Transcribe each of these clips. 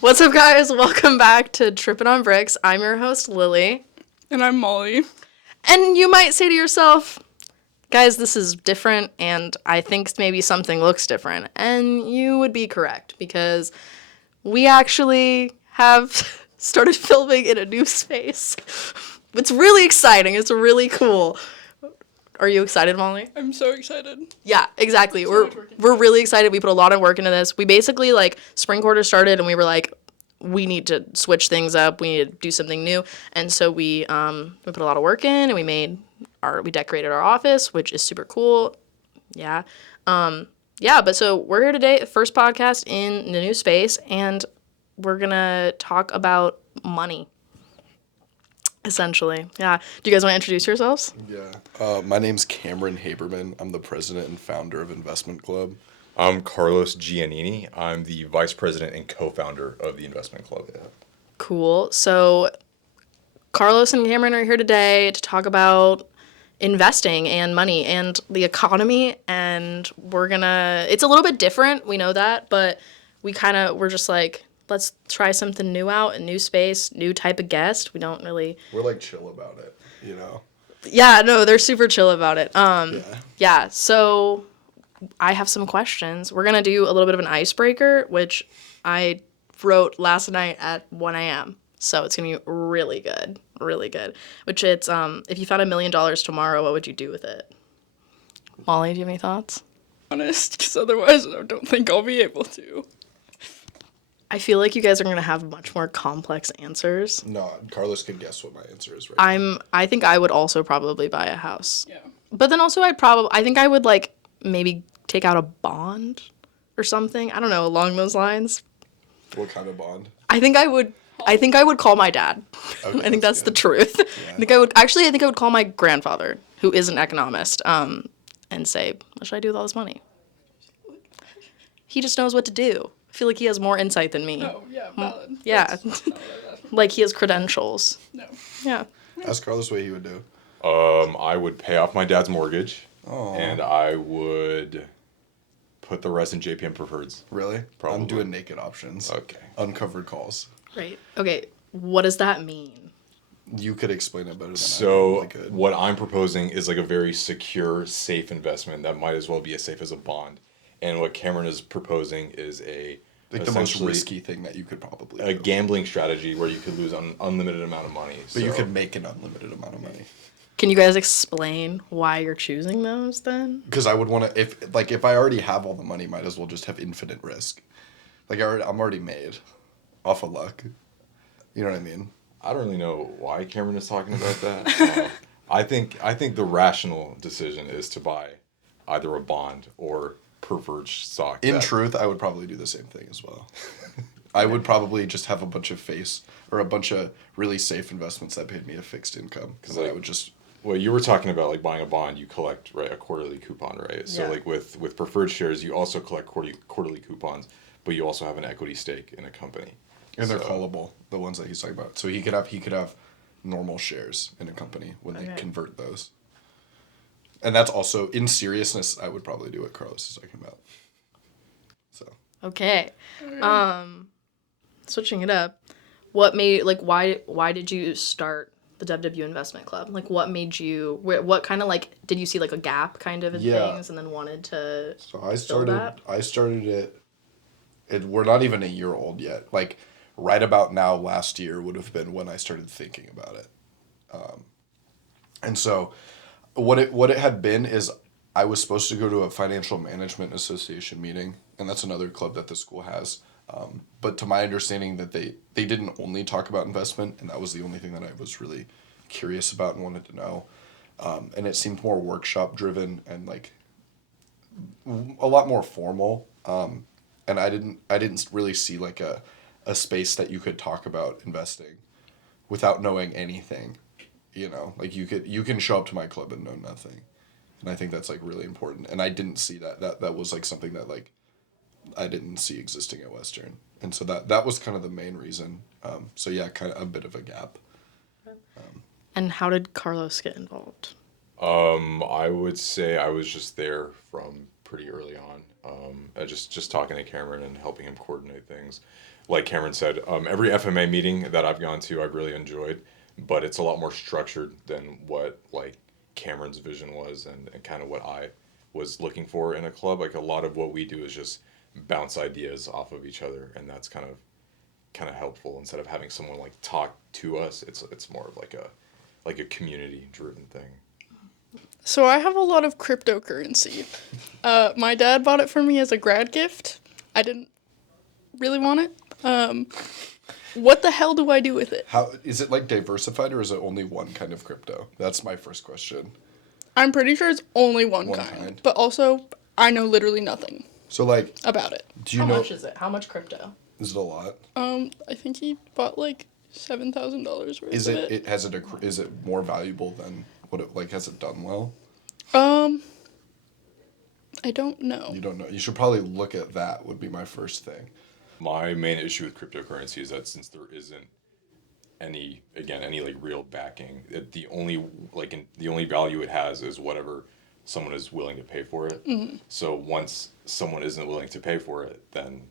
What's up, guys? Welcome back to Trippin' on Bricks. I'm your host, Lily. And I'm Molly. And you might say to yourself, guys, this is different, and I think maybe something looks different. And you would be correct, because we actually have started filming in a new space. It's really exciting. It's really cool. Are you excited, Molly? I'm so excited. Yeah, exactly. We're really excited. We put a lot of work into this. We basically, spring quarter started, and we were like, we need to switch things up. We need to do something new. And so we put a lot of work in, and we decorated our office, which is super cool. Yeah. But so we're here today, first podcast in the new space, and we're going to talk about money. Essentially, yeah. Do you guys want to introduce yourselves? Yeah. My name's Cameron Haberman. I'm the president and founder of Investment Club. I'm Carlos Giannini. I'm the vice president and co-founder of the Investment Club. Yeah. Cool. So Carlos and Cameron are here today to talk about investing and money and the economy, and it's a little bit different, we know that, but we're just like, let's try something new out, a new space, new type of guest. We're like chill about it, you know? Yeah, no, they're super chill about it. Yeah, so I have some questions. We're going to do a little bit of an icebreaker, which I wrote last night at 1 a.m. So it's going to be really good, really good. Which it's, if you found $1 million tomorrow, what would you do with it? Molly, do you have any thoughts? Honest, because otherwise I don't think I'll be able to. I feel like you guys are going to have much more complex answers. No, Carlos can guess what my answer is right now. I think I would also probably buy a house. Yeah. But then also I think I would maybe take out a bond or something. I don't know, along those lines. What kind of bond? I think I would call my dad. Okay, I think that's the good. truth. Yeah. I think I would call my grandfather, who is an economist, and say, what should I do with all this money? He just knows what to do. I feel like he has more insight than me. Oh, yeah, valid. Yeah. That's not what I was asking. Like he has credentials. No. Yeah. Ask Carlos what he would do. I would pay off my dad's mortgage, Oh. and I would put the rest in JPM preferreds. Really? Probably. I'm doing naked options. Okay. Uncovered calls. Right. Okay. What does that mean? You could explain it better than I So probably could. what I'm proposing is like a very secure, safe investment that might as well be as safe as a bond. And what Cameron is proposing is Like the most essentially risky thing that you could probably a do. gambling strategy where you could lose an unlimited amount of money. But you could make an unlimited amount of money. Can you guys explain why you're choosing those then? Because I would want to, if I already have all the money, might as well just have infinite risk. I'm already made off of luck. You know what I mean? I don't really know why Cameron is talking about that. I think the rational decision is to buy either a bond or preferred stock. In truth, I would probably do the same thing as well. I would probably just have a bunch of really safe investments that paid me a fixed income. Because I would just... Well, you were talking about like buying a bond, you collect a quarterly coupon, right? So Yeah. like with preferred shares, you also collect quarterly coupons, but you also have an equity stake in a company. And they're callable, the ones that he's talking about. So he could have normal shares in a company when they convert those. And that's also, in seriousness, I would probably do what Carlos is talking about. So. Okay. Switching it up. What made why did you start the WW Investment Club? Like what made you what kind of did you see a gap kind of in things and then wanted to So I started it we're not even a year old yet. Like right about now last year would have been when I started thinking about it. And so what it had been is I was supposed to go to a financial management association meeting, and that's another club that the school has. But to my understanding that they didn't only talk about investment, and that was the only thing that I was really curious about and wanted to know. And it seemed more workshop driven and a lot more formal. And I didn't really see a space that you could talk about investing without knowing anything. You know, you can show up to my club and know nothing. And I think that's really important. And I didn't see that. That was something that I didn't see existing at Western. And so that was kind of the main reason. So yeah, kind of a bit of a gap. And how did Carlos get involved? I would say I was just there from pretty early on. Just talking to Cameron and helping him coordinate things. Like Cameron said, every FMA meeting that I've gone to, I've really enjoyed, but it's a lot more structured than what like Cameron's vision was and kind of what I was looking for in a club. Like a lot of what we do is just bounce ideas off of each other, and that's kind of helpful. Instead of having someone like talk to us, it's more of like a community driven thing. So I have a lot of cryptocurrency. My dad bought it for me as a grad gift. I didn't really want it. What the hell do I do with it? How is it like diversified, or is it only one kind of crypto? That's my first question. I'm pretty sure it's only one One kind. kind. But also, I know literally nothing So like, about it. do you How know? much is it? How much crypto? Is it a lot? I think he bought like $7,000 worth Is of it? Is it more valuable than what it like? Has it done well? I don't know. You don't know. You should probably look at that. Would be my first thing. My main issue with cryptocurrency is that since there isn't any like real backing, the only value it has is whatever someone is willing to pay for it. Mm-hmm. So once someone isn't willing to pay for it, then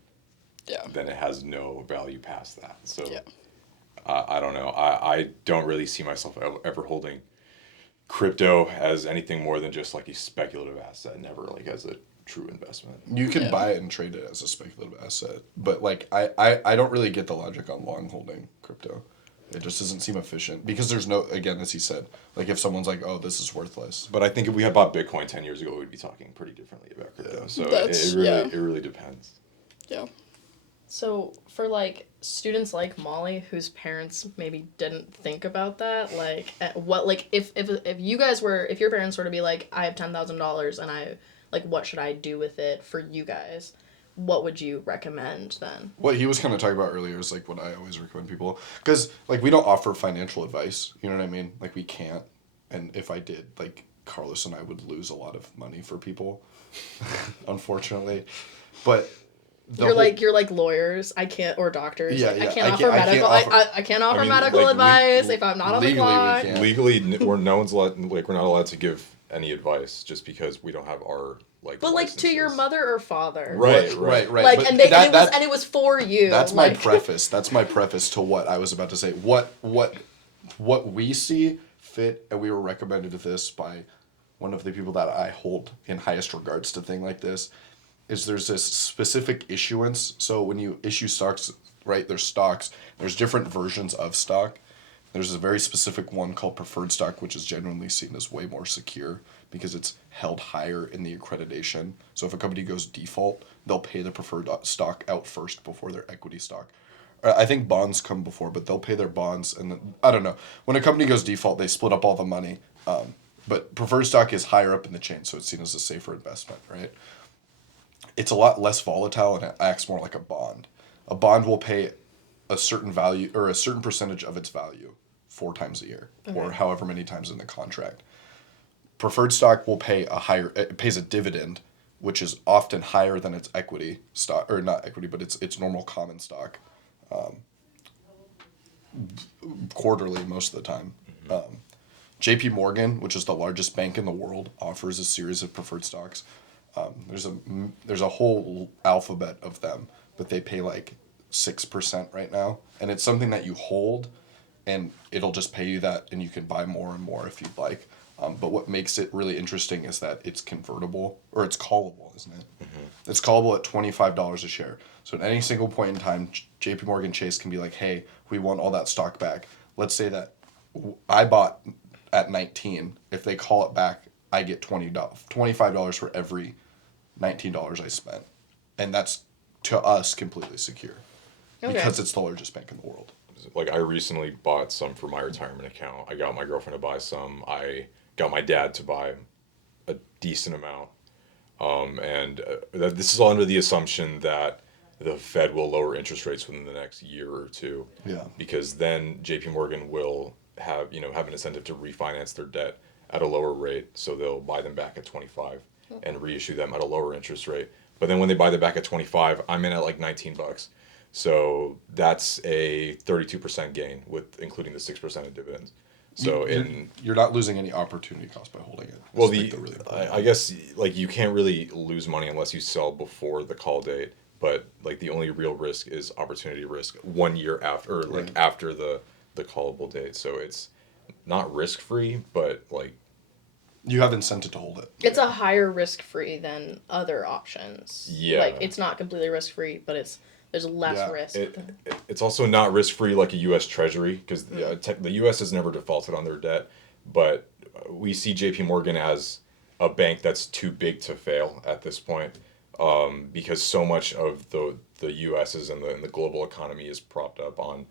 it has no value past that. So I don't know. I don't really see myself ever holding crypto as anything more than just like a speculative asset, never like as a true investment. You can buy it and trade it as a speculative asset, but like I don't really get the logic on long holding crypto. It just doesn't seem efficient because there's no, again, as he said, like if someone's like, oh, this is worthless. But I think if we had bought Bitcoin 10 years ago, we'd be talking pretty differently about crypto. So it really depends. Yeah. So for like students like Molly whose parents maybe didn't think about that, like what like if your parents were to be like, I have $10,000 and I like, what should I do with it for you guys? What would you recommend then? What he was kind of talking about earlier is like what I always recommend people, because like we don't offer financial advice, you know what I mean? Like we can't, and if I did, like Carlos and I would lose a lot of money for people, unfortunately. But you're like lawyers. I can't, or doctors. Yeah, like, yeah. I can't offer medical. I can't offer medical advice if I'm not on the clock. We can't. Legally, we're not allowed to give any advice just because we don't have our like. But like to your mother or father. Right. Like But and it was for you. That's like, my preface. That's my preface to what I was about to say. What we see fit, and we were recommended this by one of the people that I hold in highest regards to thing like this, is there's this specific issuance. So when you issue stocks, right, there's stocks. There's different versions of stock. There's a very specific one called preferred stock, which is generally seen as way more secure because it's held higher in the accreditation. So if a company goes default, they'll pay the preferred stock out first before their equity stock. I think bonds come before, but they'll pay their bonds. And then, I don't know. When a company goes default, they split up all the money. But preferred stock is higher up in the chain, so it's seen as a safer investment, right? It's a lot less volatile and it acts more like a bond. A bond will pay a certain value or a certain percentage of its value 4 times a year, or however many times in the contract. Preferred stock will pay it pays a dividend, which is often higher than its equity stock, or not equity, but its normal common stock, quarterly most of the time. JP Morgan, which is the largest bank in the world, offers a series of preferred stocks. There's a whole alphabet of them, but they pay like 6% right now, and it's something that you hold, and it'll just pay you that, and you can buy more and more if you'd like. But what makes it really interesting is that it's convertible, or it's callable, isn't it? Mm-hmm. It's callable at $25 a share. So at any single point in time, JP Morgan Chase can be like, hey, we want all that stock back. Let's say that I bought at 19. If they call it back, I get $25 for every $19 I spent. And that's, to us, completely secure. Okay. Because it's the largest bank in the world. Like, I recently bought some for my retirement account. I got my girlfriend to buy some. I got my dad to buy a decent amount. This is all under the assumption that the Fed will lower interest rates within the next year or two. Yeah. Because then JP Morgan will have an incentive to refinance their debt at a lower rate. So they'll buy them back at 25 and reissue them at a lower interest rate. But then when they buy them back at 25, I'm in at like $19. So that's a 32% gain with including the 6% of dividends. So you're not losing any opportunity cost by holding it. well, That's, like, the really important I guess like you can't really lose money unless you sell before the call date. But like the only real risk is opportunity risk 1 year after, or like Right. after the callable date. So it's not risk free, but like You have incentive to hold it. It's a higher risk free than other options. Yeah. Like it's not completely risk free, but there's less Yeah. risk. it's also not risk free like a U.S. Treasury because the U.S. has never defaulted on their debt, but we see J.P. Morgan as a bank that's too big to fail at this point, because so much of the U.S.'s and the global economy is propped up on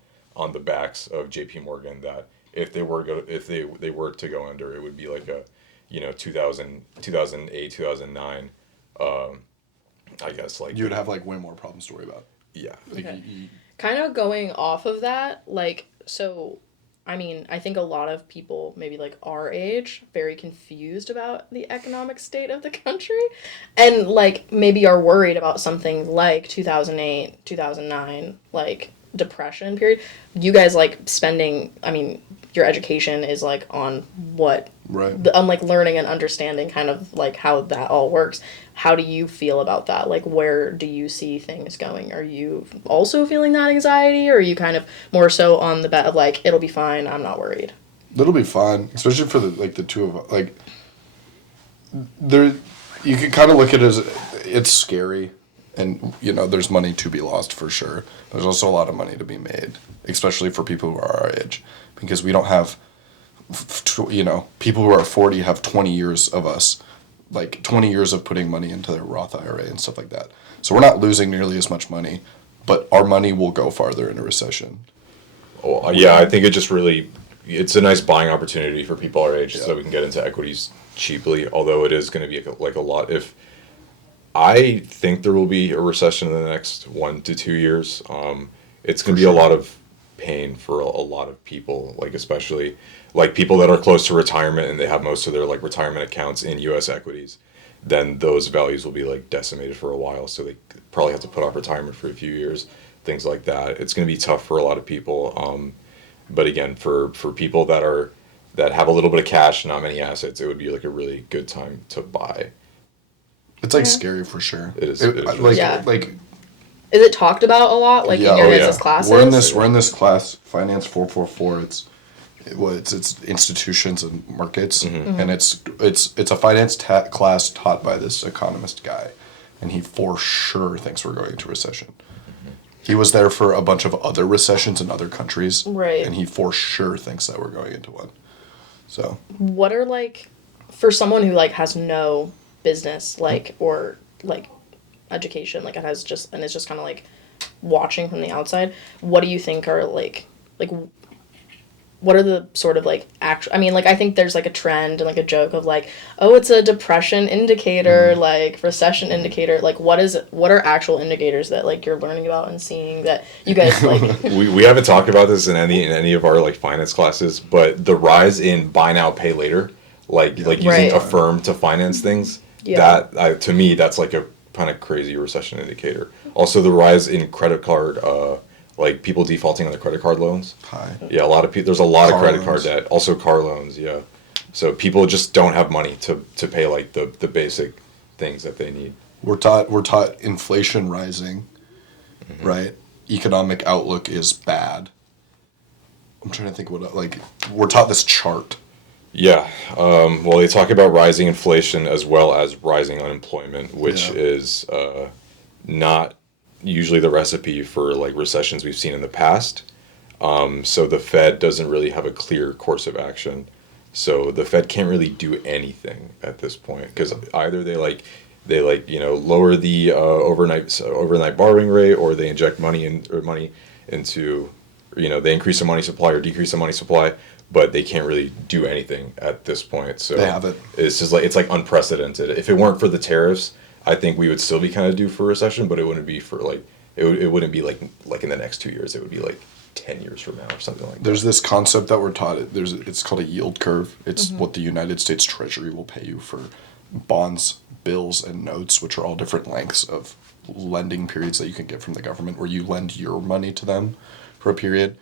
the backs of J.P. Morgan. That if they were to go under, it would be like a 2008 2009. I guess like You would have like way more problems to worry about. yeah. Like, Okay. Kind of going off of that, like, so, I mean, I think a lot of people, maybe like our age, very confused about the economic state of the country, and like maybe are worried about something like 2008, 2009, like depression period. You guys like spending, I mean, your education is like on what, Right. on like learning and understanding kind of like how that all works. How do you feel about that? Like, where do you see things going? Are you also feeling that anxiety, or are you kind of more so on the bet of like, it'll be fine, I'm not worried? It'll be fun, especially for the two of us. Like, there, you can kind of look at it as it's scary, and there's money to be lost for sure. There's also a lot of money to be made, especially for people who are our age, because we don't have, people who are 40 have 20 years of us, like 20 years of putting money into their Roth IRA and stuff like that. So we're not losing nearly as much money, but our money will go farther in a recession. Oh, yeah, I think it's a nice buying opportunity for people our age, Yeah. so we can get into equities cheaply. Although it is going to be like a lot. If I think there will be a recession in the next 1 to 2 years, it's going to be a lot of pain for a lot of people, like especially like people that are close to retirement and they have most of their like retirement accounts in U.S. equities. Then those values will be like decimated for a while, so they probably have to put off retirement for a few years, things like that. It's going to be tough for a lot of people. But again, for people that have a little bit of cash, not many assets, it would be like a really good time to buy. It's like scary for sure. It is like really scary. like Is it talked about a lot, like in your guys' classes? We're in this class, Finance 444. It's institutions and markets, and it's a finance class taught by this economist guy, and he for sure thinks we're going into recession. He was there for a bunch of other recessions in other countries, Right. and he for sure thinks that we're going into one. So What are like, for someone who like has no business like or like education, like it has just, and it's just kind of like watching from the outside, what do you think are like what are the sort of like actual, I mean, like I think there's like a trend and like a joke of like, oh, it's a depression indicator, like recession indicator, like what are actual indicators that like you're learning about and seeing that you guys like We haven't talked about this in any of our like finance classes, but the rise in buy now pay later, like using Right. Affirm to finance things, Yeah. that to me that's like a kind of crazy recession indicator. Also the rise in credit card, like people defaulting on their credit card loans. high. Yeah, a lot of people. There's a lot of Car credit loans. card debt. Also car loans. Yeah, so people just don't have money to pay like the basic things that they need. We're taught inflation rising, right? Economic outlook is bad. I'm trying to think we're taught this chart. Yeah. Well, they talk about rising inflation as well as rising unemployment, which Yeah. is not usually the recipe for like recessions we've seen in the past. So the Fed doesn't really have a clear course of action. So the Fed can't really do anything at this point because either they lower the overnight borrowing rate, or they inject money into they increase the money supply or decrease the money supply, but they can't really do anything at this point. So They haven't. It's just it's like unprecedented. If it weren't for the tariffs, I think we would still be kind of due for a recession, but it wouldn't be for it wouldn't be like in the next 2 years. It would be like 10 years from now or something like that. There's this concept that we're taught. It's called a yield curve. It's what the United States Treasury will pay you for bonds, bills, and notes, which are all different lengths of lending periods that you can get from the government, where you lend your money to them for a period.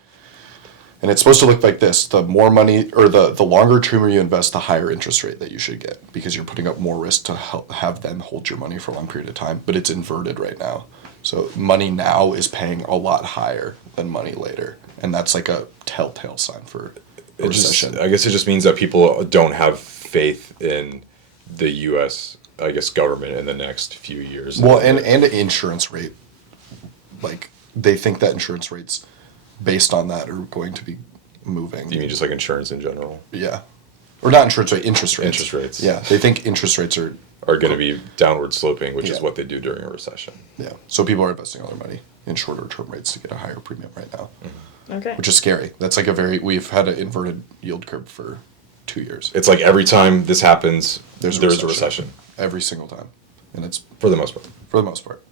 And it's supposed to look like this. The more money, or the longer term you invest, the higher interest rate that you should get, because you're putting up more risk to have them hold your money for a long period of time. But it's inverted right now. So money now is paying a lot higher than money later. And that's like a telltale sign for a recession. I guess it just means that people don't have faith in the U.S., I guess, government in the next few years. Well, and insurance rate. Like, they think that insurance rates based on that are going to be moving. You mean just like insurance in general? Yeah. Or not insurance rate, interest rates. Interest rates. Yeah, they think interest rates are going to be downward sloping, which is what they do during a recession. Yeah. So people are investing all their money in shorter term rates to get a higher premium right now. Okay. Which is scary. That's like we've had an inverted yield curve for 2 years. It's like every time this happens, there's a recession. Every single time. And it's For the most part. for the most part.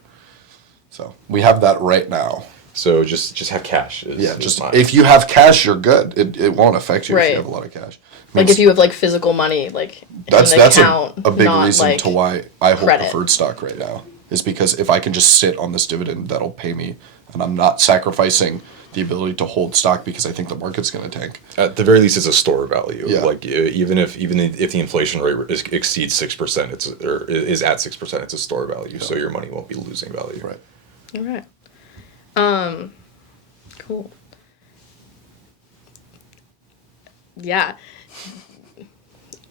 So we have that right now. So just have cash. If you have cash, you're good. It won't affect you if Right. you have a lot of cash. Like if you have like physical money, like That's in an account, a big not, reason like, to why I hold credit. preferred stock right now, is because if I can just sit on this dividend, that'll pay me, and I'm not sacrificing the ability to hold stock because I think the market's going to tank. At the very least, it's a store value. Yeah. Like even if the inflation rate exceeds 6%, is at 6%, it's a store value. So your money won't be losing value. Right. All right. Cool. Yeah.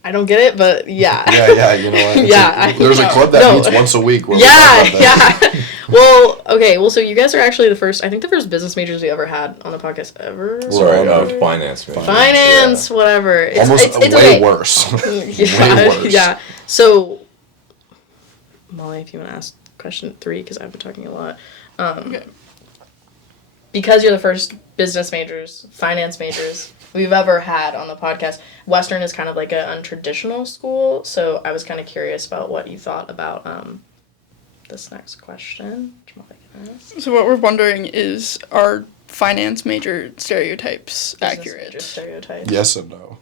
I don't get it, but yeah. Yeah, you know what? Yeah, There's a club that meets once a week where we Yeah, talk about that. yeah. Well, okay. Well, so you guys are actually the first business majors we ever had on the podcast ever. Sorry, Well, finance. Maybe. Finance, whatever. It's, Almost it's way okay. worse. Yeah, Way worse. yeah. So, Molly, if you want to ask question 3, because I've been talking a lot. Okay. Because you're the first finance majors we've ever had on the podcast, Western is kind of like an untraditional school, so I was kind of curious about what you thought about this next question. Which Molly can ask. So what we're wondering is, are finance major stereotypes Business accurate? major stereotype. Yes and no.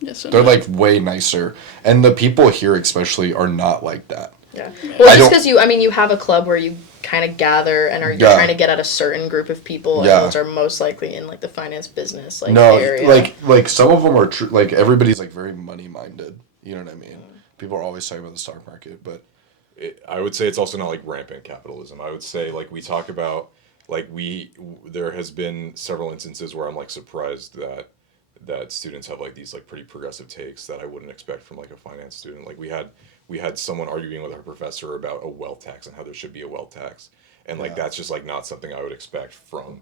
Yes. Or They're no? like way nicer. And the people here especially are not like that. Yeah. Well, I just don't- because you have a club where you kind of gather and are Yeah. trying to get at a certain group of people, and Yeah. those are most likely in like the finance business No, area. like some of them are true. Like everybody's like very money minded. You know what I mean? People are always talking about the stock market, but I would say it's also not like rampant capitalism. I would say like we talk about like there has been several instances where I'm like surprised that students have like these like pretty progressive takes that I wouldn't expect from like a finance student. Like we had someone arguing with our professor about a wealth tax and how there should be a wealth tax, and like that's just like not something I would expect from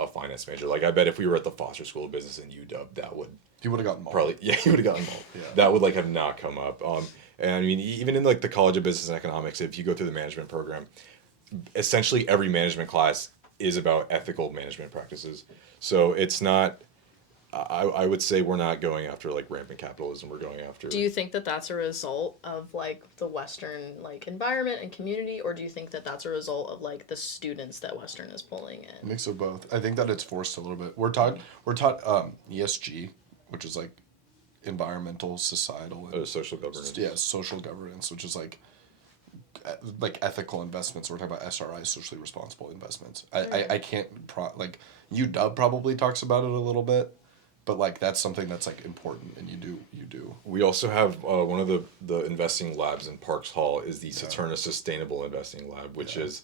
a finance major. Like I bet if we were at the Foster School of Business in UW, that would you would have gotten mauled. probably you would have gotten mauled. Yeah. That would like have not come up. And I mean even in like the College of Business and Economics, if you go through the management program, essentially every management class is about ethical management practices. So it's not. I would say we're not going after like rampant capitalism. We're going after. Do you think that that's a result of like the Western like environment and community, or do you think that that's a result of like the students that Western is pulling in? Mix of both. I think that it's forced a little bit. We're taught ESG, which is like environmental, societal, and social governance. yeah, social governance, which is like ethical investments. We're talking about SRI, socially responsible investments. I can't like UW probably talks about it a little bit, but like that's something that's like important, and you do. We also have one of the investing labs in Parks Hall is the Saturna Sustainable Investing Lab, which is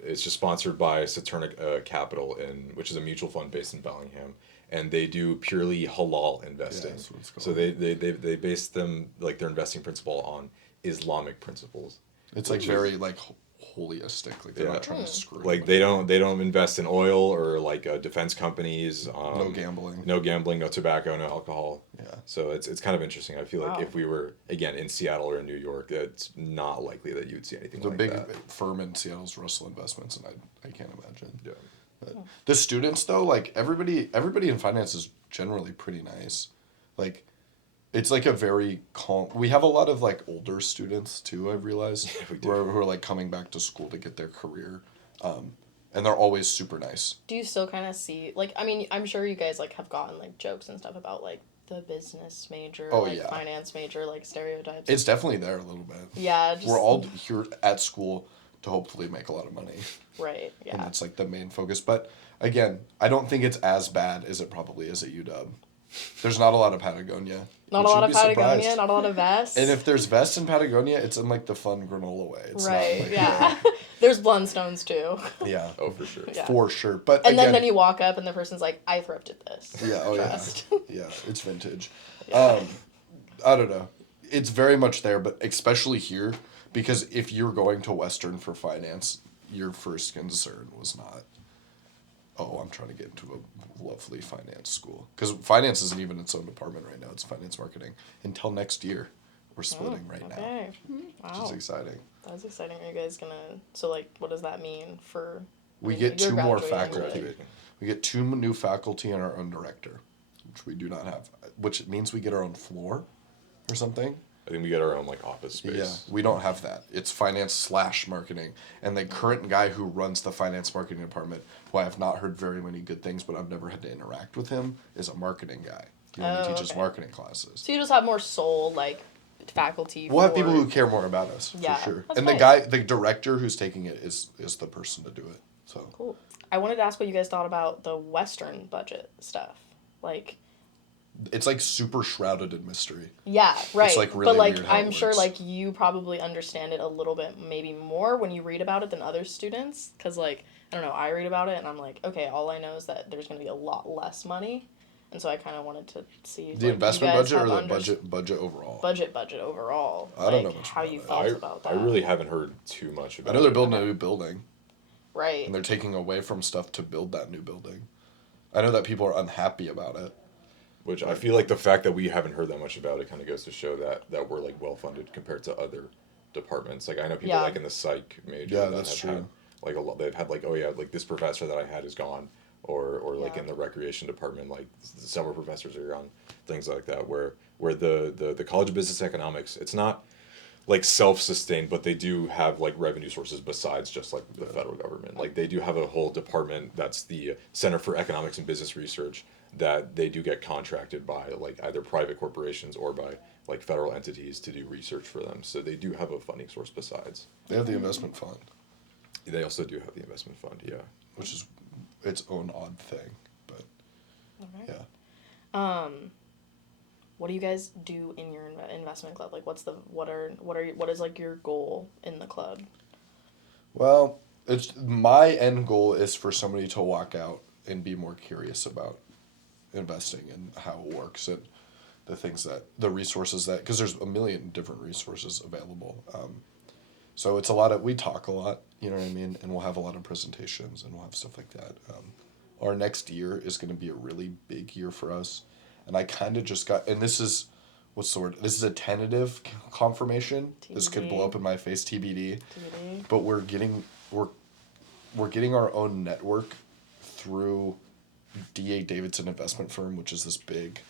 it's just sponsored by Saturna Capital, which is a mutual fund based in Bellingham, and they do purely halal investing. that's what it's called. So they base them like their investing principle on Islamic principles. It's like very like holistic. Like they're not trying to screw. Like they don't invest in oil or like defense companies. No gambling. No gambling, no tobacco, no alcohol. Yeah. So it's kind of interesting. I feel like if we were again in Seattle or in New York, it's not likely that you'd see anything The like big that. firm in Seattle's Russell Investments, and I can't imagine. Yeah. But the students though, like everybody in finance is generally pretty nice. Like it's like a very calm. We have a lot of like older students too. I've realized we do. who are like coming back to school to get their career, and they're always super nice. Do you still kind of see like I mean I'm sure you guys like have gotten like jokes and stuff about like the business major, yeah. finance major, like stereotypes. It's definitely there a little bit. Yeah, just, We're all here at school to hopefully make a lot of money. Right. And Yeah. that's like the main focus. But again, I don't think it's as bad as it probably is at UW. There's not a lot of Patagonia. Not a which lot you'd of be Patagonia. surprised. Not a lot of vests. And if there's vests in Patagonia, it's in like the fun granola way. It's right. not like Yeah. There's Blundstones too. yeah. Oh, for sure. Yeah. For sure. But And again, then you walk up and the person's like, I thrifted this. yeah, oh Trust. yeah. Yeah, it's vintage. I don't know. It's very much there, but especially here, because if you're going to Western for finance, your first concern was not, oh, I'm trying to get into a lovely finance school. Because finance isn't even its own department right now. It's finance marketing. Until next year, we're splitting right now, Okay. which is Wow. exciting. That's exciting. Are you guys gonna? So like, what does that mean for? We I mean, get you're 2 more graduating, faculty. Graduating. We get 2 new faculty and our own director, which we do not have. Which means we get our own floor or something. I think we get our own like office space. Yeah, we don't have that. It's finance/marketing. And the current guy who runs the finance marketing department, who I have not heard very many good things, but I've never had to interact with him, is a marketing guy. He only Oh, teaches okay. marketing classes. So you just have more soul like faculty. We'll have for- people who care more about us, Yeah, for sure. that's And nice. the director who's taking it is the person to do it. So Cool. I wanted to ask what you guys thought about the Western budget stuff. Like, it's like super shrouded in mystery. yeah, right. like, really but like, weird how it I'm sure works. like you probably understand it a little bit, maybe more when you read about it than other students. Cause like, I don't know, I read about it and I'm like, okay, all I know is that there's gonna be a lot less money, and so I kind of wanted to see if, The like, investment you guys budget or have the budget overall? Budget overall. I don't like, know much how about you that. felt about that. I really haven't heard too much about I know they're it. building a new building. right. And they're taking away from stuff to build that new building. I know that people are unhappy about it. Which I feel like the fact that we haven't heard that much about it kind of goes to show that we're like well funded compared to other departments. Like I know people Yeah. like in the psych major Yeah, that that's have true. had like a lot. They've had like, oh yeah, like this professor that I had is gone, or like Yeah. in the recreation department, like the summer professors are gone, things like that. Where the College of Business Economics, it's not like self-sustained, but they do have like revenue sources besides just like the federal government. Like they do have a whole department that's the Center for Economics and Business Research that they do get contracted by like either private corporations or by like federal entities to do research for them. So they do have a funding source besides. They have the investment fund, They also do have the investment fund, yeah. which is its own odd thing. But Okay. yeah. What do you guys do in your investment club? Like, what is like your goal in the club? Well, it's my end goal is for somebody to walk out and be more curious about investing and how it works and the resources that, because there's a million different resources available. So it's we talk a lot, you know what I mean? And we'll have a lot of presentations and we'll have stuff like that. Our next year is going to be a really big year for us. And I kind of just got, and this is, what's the word? This is a tentative confirmation. This could blow up in my face, TBD. But we're getting our own network through D.A. Davidson investment firm, which is this big,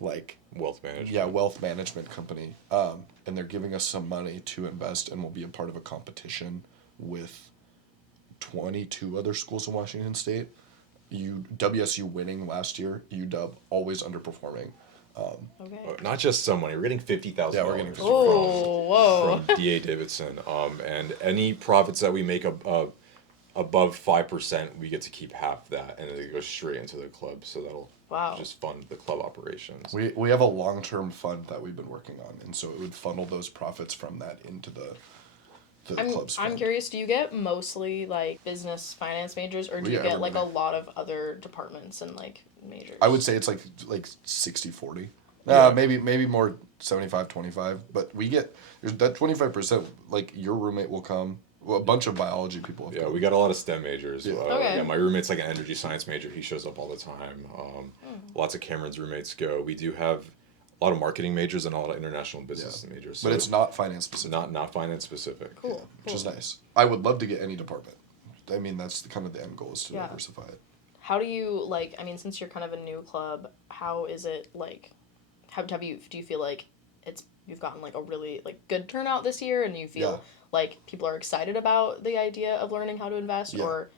like, Wealth management. yeah, wealth management company. And they're giving us some money to invest, and we'll be a part of a competition with 22 other schools in Washington State. WSU winning last year, UW always underperforming. Okay. Not just some money. We're getting $50,000. Yeah, we're getting $50,000. Oh, whoa. From D.A. Davidson. And any profits that we make above 5%, we get to keep half that, and it goes straight into the club. So that'll Wow. just fund the club operations. We have a long-term fund that we've been working on, and so it would funnel those profits from that into the club's fund. I'm curious, do you get mostly like business finance majors, or do you Yeah, get like a everybody. lot of other departments and like majors? I would say it's like 60-40. Yeah. Maybe more 75-25, but we get there's that 25%, like your roommate will come. Well, a bunch of biology people have Yeah, come. we got a lot of STEM majors. Yeah. Okay. Yeah, my roommate's like an energy science major. He shows up all the time. Lots of Cameron's roommates go. We do have a lot of marketing majors and a lot of international business majors. But it's not finance specific, not finance specific. Cool. which is nice. I would love to get any department. I mean, that's kind of the end goal is to Yeah. diversify it. How do you like? I mean, since you're kind of a new club, how is it like? Do you feel like you've gotten like a really like good turnout this year, and you feel Yeah. like people are excited about the idea of learning how to invest, Yeah. or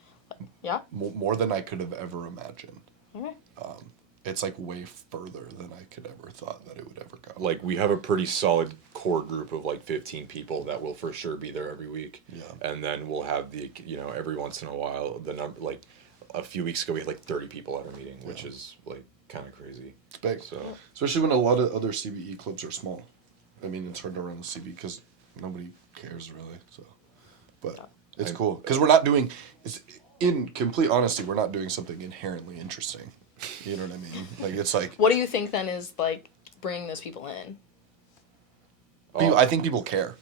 yeah? More than I could have ever imagined. Okay. it's like way further than I could ever thought that it would ever go. Like we have a pretty solid core group of like 15 people that will for sure be there every week. Yeah. And then we'll have the, you know, every once in a while, the number, like a few weeks ago we had like 30 people at our meeting, which is like kind of crazy. It's big. So Especially when a lot of other CBE clubs are small. I mean, it's hard to run the CBE because nobody cares really. So, but it's cool because we're not doing. It's in complete honesty, we're not doing something inherently interesting. You know what I mean? Like it's like. What do you think then is like bringing those people in? I think people care.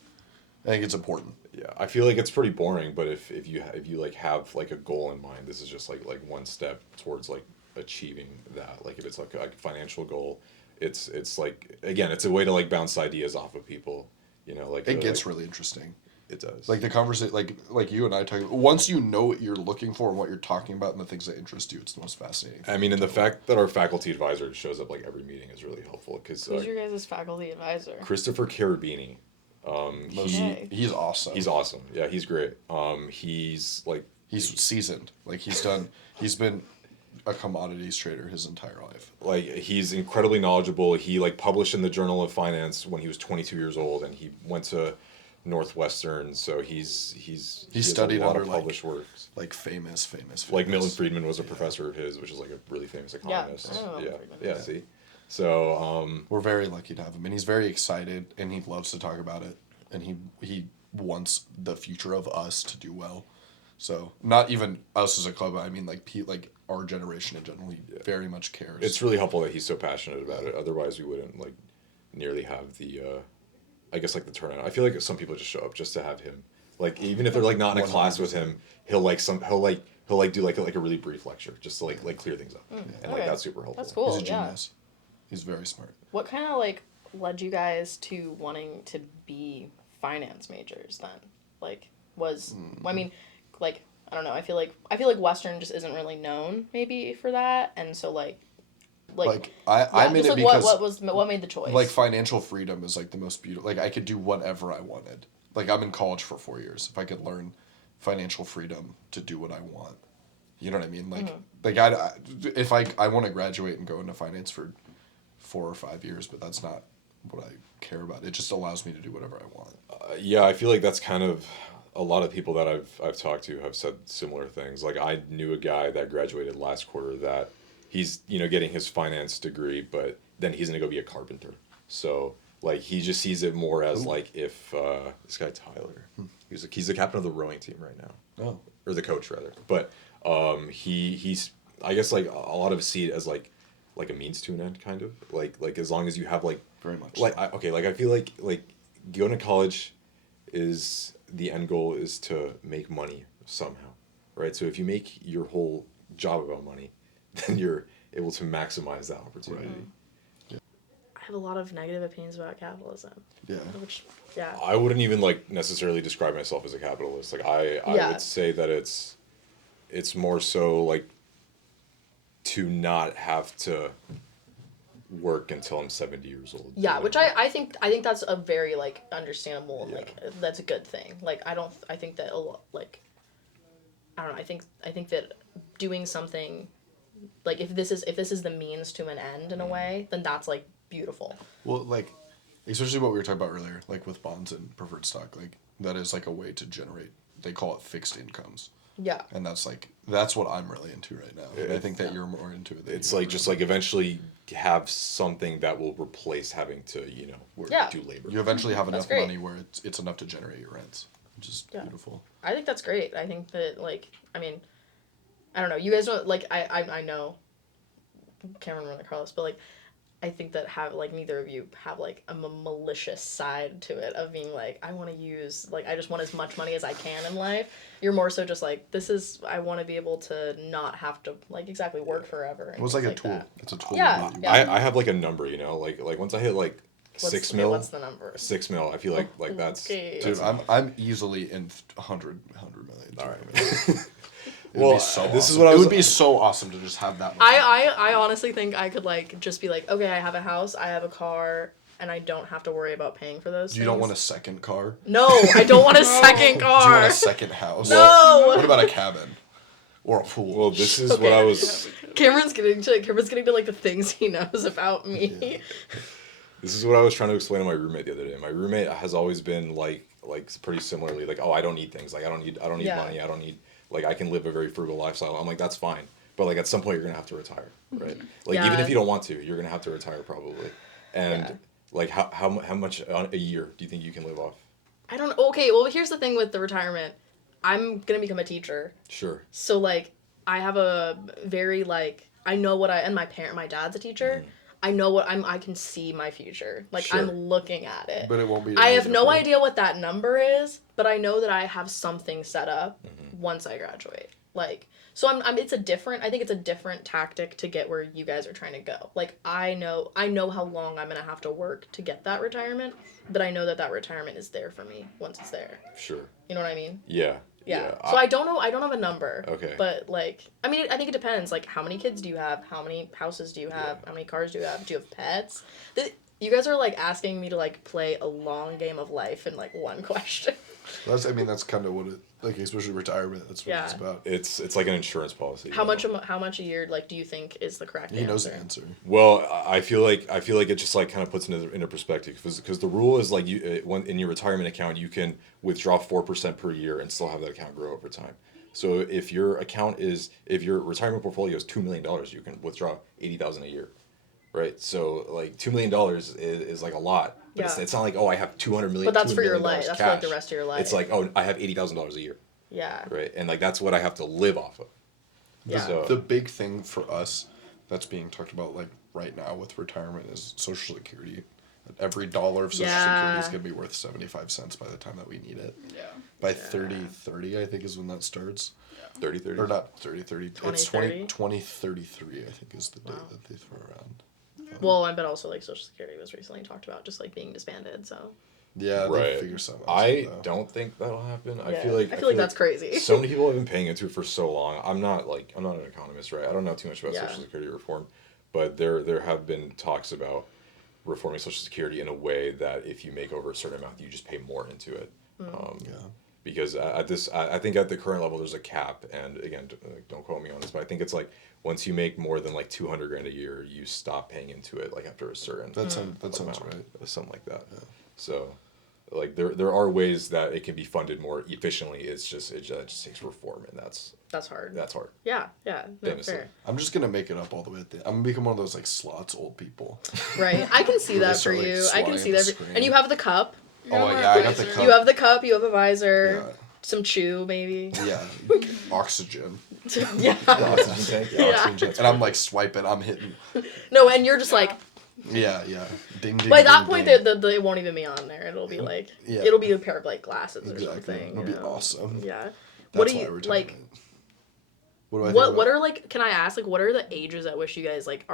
I think it's important. yeah, I feel like it's pretty boring, but if you like have like a goal in mind, this is just like one step towards like achieving that. Like if it's like a financial goal, it's like, again, it's a way to like bounce ideas off of people, you know, like It gets like, really interesting. it does. Like the conversation, like you and I talking. Once you know what you're looking for and what you're talking about and the things that interest you, it's the most fascinating. I mean, and the fact that our faculty advisor shows up like every meeting is really helpful because Who's your guys' faculty advisor? Christopher Carabini, He's awesome. he's awesome. Yeah, he's great. He's like He's seasoned. Like he's been a commodities trader his entire life. like he's incredibly knowledgeable. He like published in the Journal of Finance when he was 22 years old, and he went to Northwestern. So he studied a lot under, of published works. Like famous. Like Milton Friedman was a professor of his, which is like a really famous economist. I know Milton Friedman. Yeah. See, so We're very lucky to have him, and he's very excited, and he loves to talk about it, and he wants the future of us to do well. So not even us as a club, I mean like our generation in general. He very much cares. it's really helpful that he's so passionate about it. Otherwise, we wouldn't like nearly have the, I guess like the turnout. I feel like some people just show up just to have him. Like even if they're like not in a class with him, he'll do like a really brief lecture just to like clear things up, and like okay. that's super helpful. That's cool. He's a Yeah. genius. He's very smart. What kind of like led you guys to wanting to be finance majors then? Like I mean, like I don't know. I feel like Western just isn't really known maybe for that, and so like I'm in just, it like, because what made the choice? like financial freedom is like the most beautiful. Like I could do whatever I wanted. Like I'm in college for 4 years. If I could learn financial freedom to do what I want, you know what I mean? Like if I want to graduate and go into finance for 4 or 5 years, but that's not what I care about. It just allows me to do whatever I want. Yeah, I feel like that's kind of a lot of people that I've talked to have said similar things. Like I knew a guy that graduated last quarter that he's, you know, getting his finance degree, but then he's gonna go be a carpenter. So like he just sees it more as like if this guy Tyler, he's the captain of the rowing team right now. Oh. Or the coach rather. But he's I guess like a lot of us see it as like a means to an end kind of. Like as long as you have like Very much like so. I feel like going to college is the end goal is to make money somehow, right? So if you make your whole job about money, then you're able to maximize that opportunity. I have a lot of negative opinions about capitalism. Yeah. Which, yeah. I wouldn't even like necessarily describe myself as a capitalist. Like I would say that it's more so like to not have to work until I'm 70 years old. Yeah, which I think that's a very like understandable and like that's a good thing. Like I think that a lot like I don't know, I think that doing something like if this is the means to an end in a way, then that's like beautiful. Well, like, especially what we were talking about earlier, like with bonds and preferred stock, like that is like a way to generate. They call it fixed incomes. Yeah. And that's what I'm really into right now. And I think that you're more into it. It's like just like eventually have something that will replace having to, you know, do labor. You eventually have enough great. money where it's enough to generate your rents, which is beautiful. I think that's great. I think that like I mean, I don't know. You guys don't like I know Cameron and Carlos, but like I think that neither of you have like a malicious side to it of being like I want to use like I just want as much money as I can in life. You're more so just like I want to be able to not have to like exactly work forever. It was like a tool. That. It's a tool. Yeah. I have like a number, you know, like once I hit like 6 mil. What's the number? 6 mil. I feel like that's. Okay. Dude, I'm easily in 100 million. All right. It would be so this is awesome. what It would be so awesome to just have that much. I honestly think I could like just be like, okay, I have a house, I have a car, and I don't have to worry about paying for those. You don't want a second car? No, I don't want a second Do you car. want a second house? No. What about a cabin? or a pool. Well, this is Okay. what I was. Cameron's getting to like the things he knows about me. Yeah. This is what I was trying to explain to my roommate the other day. My roommate has always been like pretty similarly like, oh, I don't need things. Like I don't need Yeah. money. I don't need like I can live a very frugal lifestyle. I'm like, that's fine. But like at some point you're gonna have to retire, right? Like even Yeah. if you don't want to, you're gonna have to retire probably. And Yeah. like how much a year do you think you can live off? I don't. Okay, well, here's the thing with the retirement. I'm gonna become a teacher, Sure. so like I have a very like I know what and my dad's a teacher. I know what I can see my future. Like Sure. I'm looking at it. But it won't be. I any have no different. idea what that number is, but I know that I have something set up once I graduate. Like, so I'm I think it's a different tactic to get where you guys are trying to go. Like, I know how long I'm going to have to work to get that retirement, but I know that retirement is there for me once it's there. Sure. You know what I mean? Yeah. Yeah. So I don't know. I don't have a number. Okay. But like, I mean, I think it depends. Like, how many kids do you have? How many houses do you have? How many cars do you have? Do you have pets? You guys are like asking me to like play a long game of life in like one question. That's kind of what it like, especially retirement. That's what it's about. It's like an insurance policy. How much a year like do you think is the correct answer? He knows the answer. Well, I feel like it just like kind of puts it into perspective because the rule is like when in your retirement account you can withdraw 4% per year and still have that account grow over time. So if your retirement portfolio is $2 million, you can withdraw 80,000 a year, right? So like $2 million is like a lot. But Yeah. it's not like, oh, I have 200 million. But that's $200 for your million life. That's cash. for like the rest of your life. It's like, oh, I have $80,000 a year, Yeah. right? And like that's what I have to live off of. Yeah. So, The big thing for us that's being talked about like right now with retirement is Social Security. Every dollar of Social Security is Yeah. going to be worth 75 cents by the time that we need it. Yeah. By 3030, I think is when that starts. 30-30. Or not 3030. It's 2030? 2033, I think is the date that they throw around. Well, but also like Social Security was recently talked about just like being disbanded. So. Yeah, Right. they figure something else I out, though. don't think that'll happen. Yeah. I feel like that's crazy. So many people have been paying into it for so long. I'm not an economist, right? I don't know too much about Yeah. Social Security reform, but there have been talks about reforming Social Security in a way that if you make over a certain amount, you just pay more into it. Yeah. Because I think at the current level there's a cap, and again, don't quote me on this, but I think it's like once you make more than like 200 grand a year, you stop paying into it like after a certain That sounds amount, right. something like that. Yeah. So, like there are ways that it can be funded more efficiently. It just takes reform, and that's hard. hard. Yeah. No, Famously. fair. I'm just going to make it up all the way at the end. I'm going to become one of those like slots old people. Right. I can see Where they that for start, like, you. I can swatting see at that. the For, screen. and you have the cup. Oh, yeah, I got the cup. You have the cup. You have a visor. Yeah. Some chew, maybe. Yeah. Oxygen. Yeah. The oxygen tank. The Yeah. oxygen tank. And I'm like swiping, I'm hitting. No, and you're just like. Yeah. Ding, ding, By that ding, point, ding. it won't even be on there. It'll be like. Yeah. It'll be a pair of like glasses or Exactly. something. It'll you be know? awesome. Yeah. That's What do why you retirement. like? What do I think What about- are like? Can I ask like what are the ages at which you guys like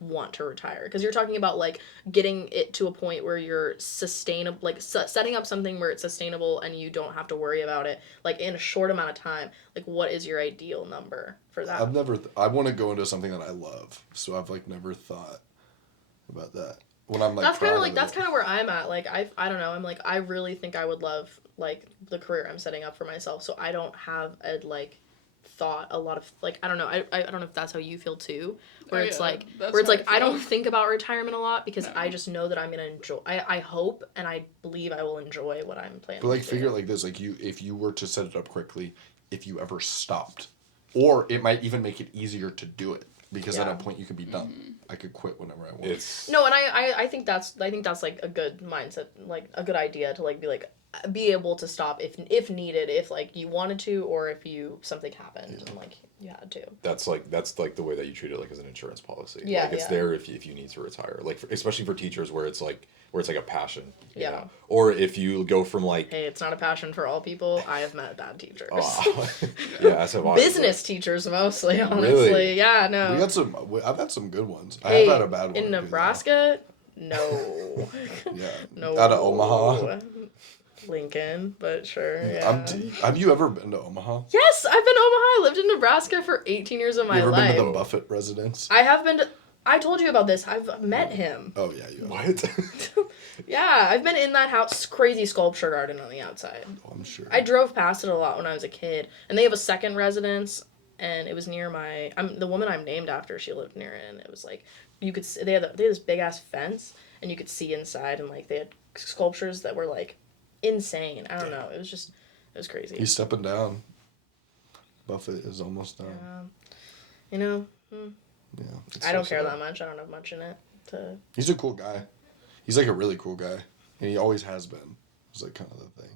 want to retire? Because you're talking about like getting it to a point where you're sustainable, like setting up something where it's sustainable and you don't have to worry about it like in a short amount of time. Like, what is your ideal number for that? I want to go into something that I love, so I've like never thought about that. When I'm like That's kind proud of like that's it. kind of where I'm at. Like I don't know. I'm like I really think I would love like the career I'm setting up for myself. So I don't have a like thought a lot of like I don't know. I don't know if that's how you feel too. Where Oh, it's yeah, like that's where it's how like I I feel. don't think about retirement a lot because No. I just know that I'm gonna enjoy. I hope and I believe I will enjoy what I'm planning. But like to figure do. it like this: like if you were to set it up quickly, if you ever stopped, or it might even make it easier to do it because at Yeah. a point you could be done. I could quit whenever I want. It's No, and I think that's like a good mindset, like a good idea to like be able to stop if needed, if like you wanted to or if something happened and like you had to. that's like the way that you treat it like as an insurance policy. Yeah, like it's yeah. there if you need to retire. Like especially for teachers where it's like a passion. You Yeah. know? Or if you go from like Hey, it's not a passion for all people. I have met bad teachers. yeah, as have I. Business teachers mostly, honestly. Really? Yeah, no. We got some. I've had some good ones. I Hey, have had a bad one. in or two, though. Nebraska, no. Yeah. No. Out of Omaha. Lincoln, but sure, yeah. Have you ever been to Omaha? Yes, I've been to Omaha. I lived in Nebraska for 18 years of my You ever life. been to the Buffett residence? I have been to. I told you about this. I've met him. Oh yeah, you. Have. What? Yeah, I've been in that house. Crazy sculpture garden on the outside. Oh, I'm sure. I drove past it a lot when I was a kid, and they have a second residence and it was near the woman I'm named after. She lived near it, and it was like you could see, they had this big ass fence, and you could see inside, and like they had sculptures that were like insane. I don't know. It was crazy. He's stepping down. Buffett is almost done. You know. Yeah. I don't care that much. I don't have much in it. He's a cool guy. He's like a really cool guy, and he always has been. It's like kind of the thing.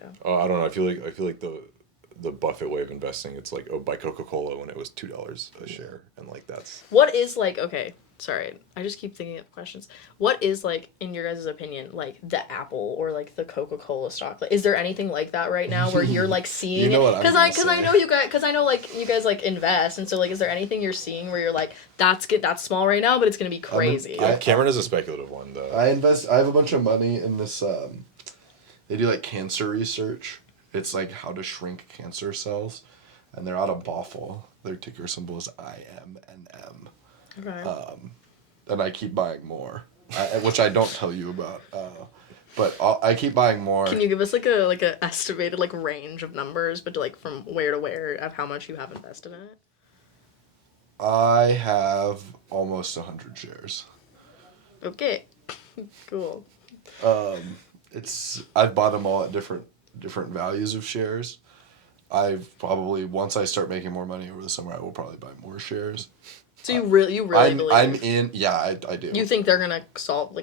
Yeah. Oh, I don't know. I feel like the Buffett way of investing. It's like buy Coca-Cola when it was $2 a share, and like that's. What is like okay? Sorry, I just keep thinking of questions. What is like, in your guys' opinion, like the Apple or like the Coca-Cola stock? Like, is there anything like that right now where you're like seeing You know it? what Because I'm gonna I know you guys, because I know like you guys like invest, and so like, is there anything you're seeing where you're like, that's small right now, but it's gonna be crazy? Cameron is a speculative one though. I have a bunch of money in this. They do like cancer research. It's like how to shrink cancer cells, and they're out of Bothell. Their ticker symbol is IMNM. Okay. And I keep buying more, which I don't tell you about. But I keep buying more. Can you give us like a estimated like range of numbers, but like from where to where of how much you have invested in it? I have almost 100 shares. Okay. Cool. I've bought them all at different values of shares. I've probably, once I start making more money over the summer, I will probably buy more shares. So you really believe? I'm in. Yeah, I do. You think they're gonna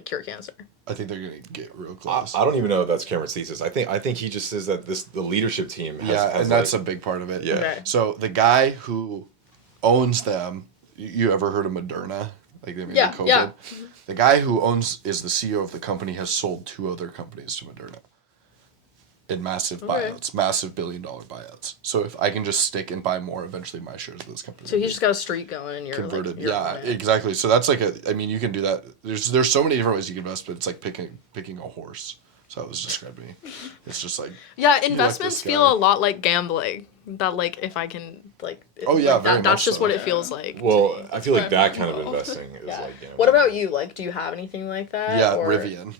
cure cancer? I think they're gonna get real close. I don't even know if that's Cameron's thesis. I think he just says that the leadership team has and that's a big part of it. Yeah. Okay. So the guy who owns them, you ever heard of Moderna? Like they made the COVID. Yeah. The guy who is the CEO of the company has sold 2 other companies to Moderna. In massive buyouts, massive billion-dollar buyouts. So if I can just stick and buy more, eventually my shares of this company. So he's just got a streak going, and you're converted. like, you're on it. Exactly. So that's like you can do that. There's so many different ways you can invest, but it's like picking a horse. So that was described to me. It's just like investments guy. feel a lot like gambling. That like if I can like. Oh yeah, like, very that's much just so. what it feels like. Well, to me. I feel like that kind of Well. investing is Yeah. like. What about you? Like, do you have anything like that? Yeah, or... Rivian.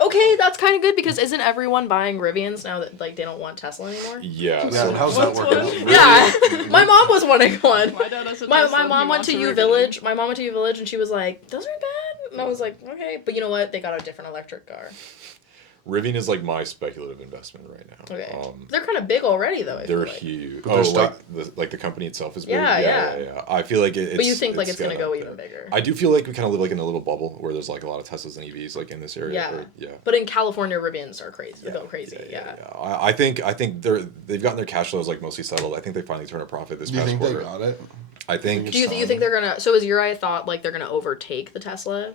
Okay, that's kind of good because isn't everyone buying Rivians now that like they don't want Tesla anymore? Yeah. Yeah, So and how's that What's working one? out? Yeah, my mom was wanting one. My dad has a My Tesla, he mom went wants to a U Rivian. Village. My mom went to U Village and she was like, "Those aren't bad." And I was like, "Okay," but you know what? They got a different electric car. Rivian is like my speculative investment right now. Okay, they're kind of big already though. I feel They're like. huge. But they're like the company itself is big. Yeah. I feel like it's. But you think like it's gonna gonna go even bigger? I do feel like we kind of live like in a little bubble where there's like a lot of Teslas and EVs like in this area. Yeah. Yeah. But in California, Rivians are crazy. They're going crazy. Yeah. I think they've gotten their cash flows like mostly settled. I think they finally turned a profit this Do you past think quarter. they got it? I think. Do you think they're gonna? So is your thought like they're gonna overtake the Tesla?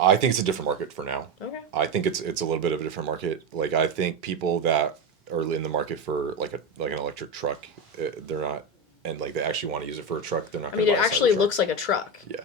I think it's a different market for now. Okay. I think it's a little bit of a different market. Like I think people that are in the market for like an electric truck, they're not, and like they actually want to use it for a truck. They're not. I mean, it actually looks like a truck. Yeah.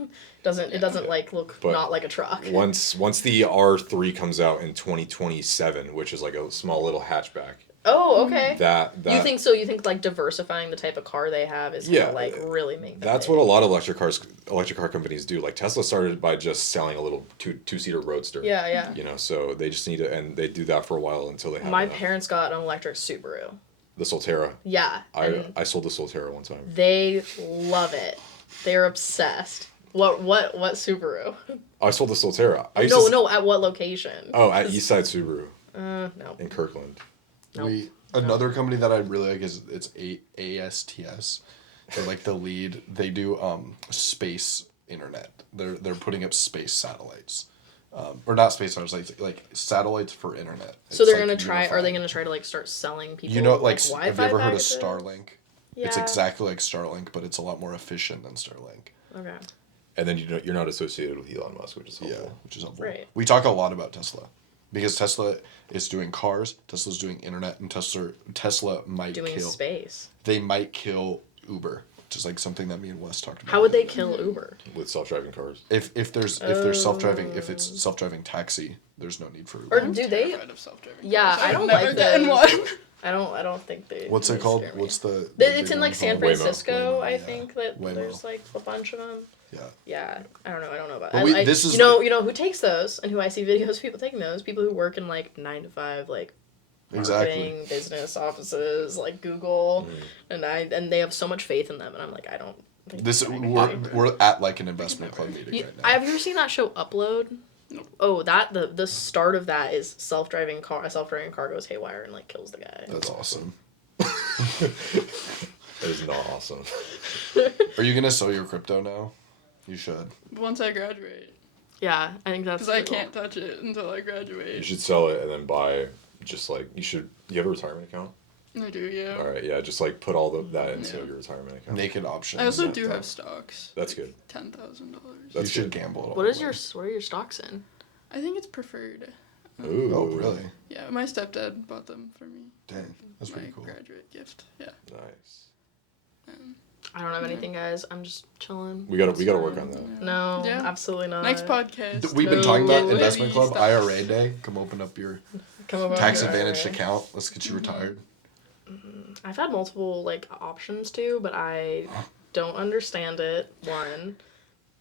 It doesn't like look But not like a truck. Once the R3 comes out in 2027, which is like a small little hatchback. Oh, okay. That You think so? You think like diversifying the type of car they have is gonna like really make them that's big. what a lot of electric car companies do. Like Tesla started by just selling a little two-seater roadster. Yeah. You know, so they just need to, and they do that for a while until they have My enough. parents got an electric Subaru. The Solterra. Yeah. I sold the Solterra one time. They love it. They're obsessed. What Subaru? I sold the Solterra. No, at what location? Oh, at Eastside Subaru No. in Kirkland. Nope. Another company that I really like is ASTS. They're like the lead. They do space internet. They're putting up space satellites, or not space satellites, like satellites for internet. So It's they're like gonna try. Are unified. they gonna try to like start selling people? You know, like Wi-Fi have you ever heard of packages? Starlink? Yeah. It's exactly like Starlink, but it's a lot more efficient than Starlink. Okay. And then you're not associated with Elon Musk, which is helpful. Yeah, which is helpful. Right. We talk a lot about Tesla because Tesla is doing cars, Tesla's doing internet, and Tesla might Doing kill. space. They might kill Uber, which is like something that me and Wes talked about. How would they kill Uber? With self-driving cars. If there's self-driving, if it's self-driving taxi, there's no need for Uber. Or do they? Terrified of self-driving Yeah, cars. I I've don't never like gotten those. one. I don't think they. What's they it called? scare me. What's the It's big in like one San called? Francisco, Waymo, I yeah. think that Waymo. there's like a bunch of them. Yeah. Yeah, I don't know about. But this is you know who takes those and who I see videos of people taking those, people who work in like 9 to 5 like Exactly. marketing, business offices, like Google, and they have so much faith in them, and I'm like, I don't think We're at like an investment club meeting right now. Have you ever seen that show Upload? Oh, that the start of that is a self-driving car goes haywire and like kills the guy. That's awesome. That is not awesome. Are you gonna sell your crypto now? You should. Once I graduate. Yeah, I think that's Because I cool. can't touch it until I You graduate. should sell it and then buy just like you have a retirement account? I do, yeah. All right, yeah, just like put all that into your retirement account. Naked options. I also do have stocks. That's good. $10,000. You should gamble it all. What are your stocks in? I think it's preferred. Ooh. Oh, really? Yeah, my stepdad bought them for me. Dang, that's my pretty cool. graduate gift. Yeah. Nice. I don't have anything, guys. I'm just chilling. We gotta work on that. No, Yeah. absolutely not. Next podcast. We've been talking about No, investment club, stocks. IRA day. Come open up your Come over tax here. advantaged account. Let's get you retired. I've had multiple like options too, but I don't understand it. One,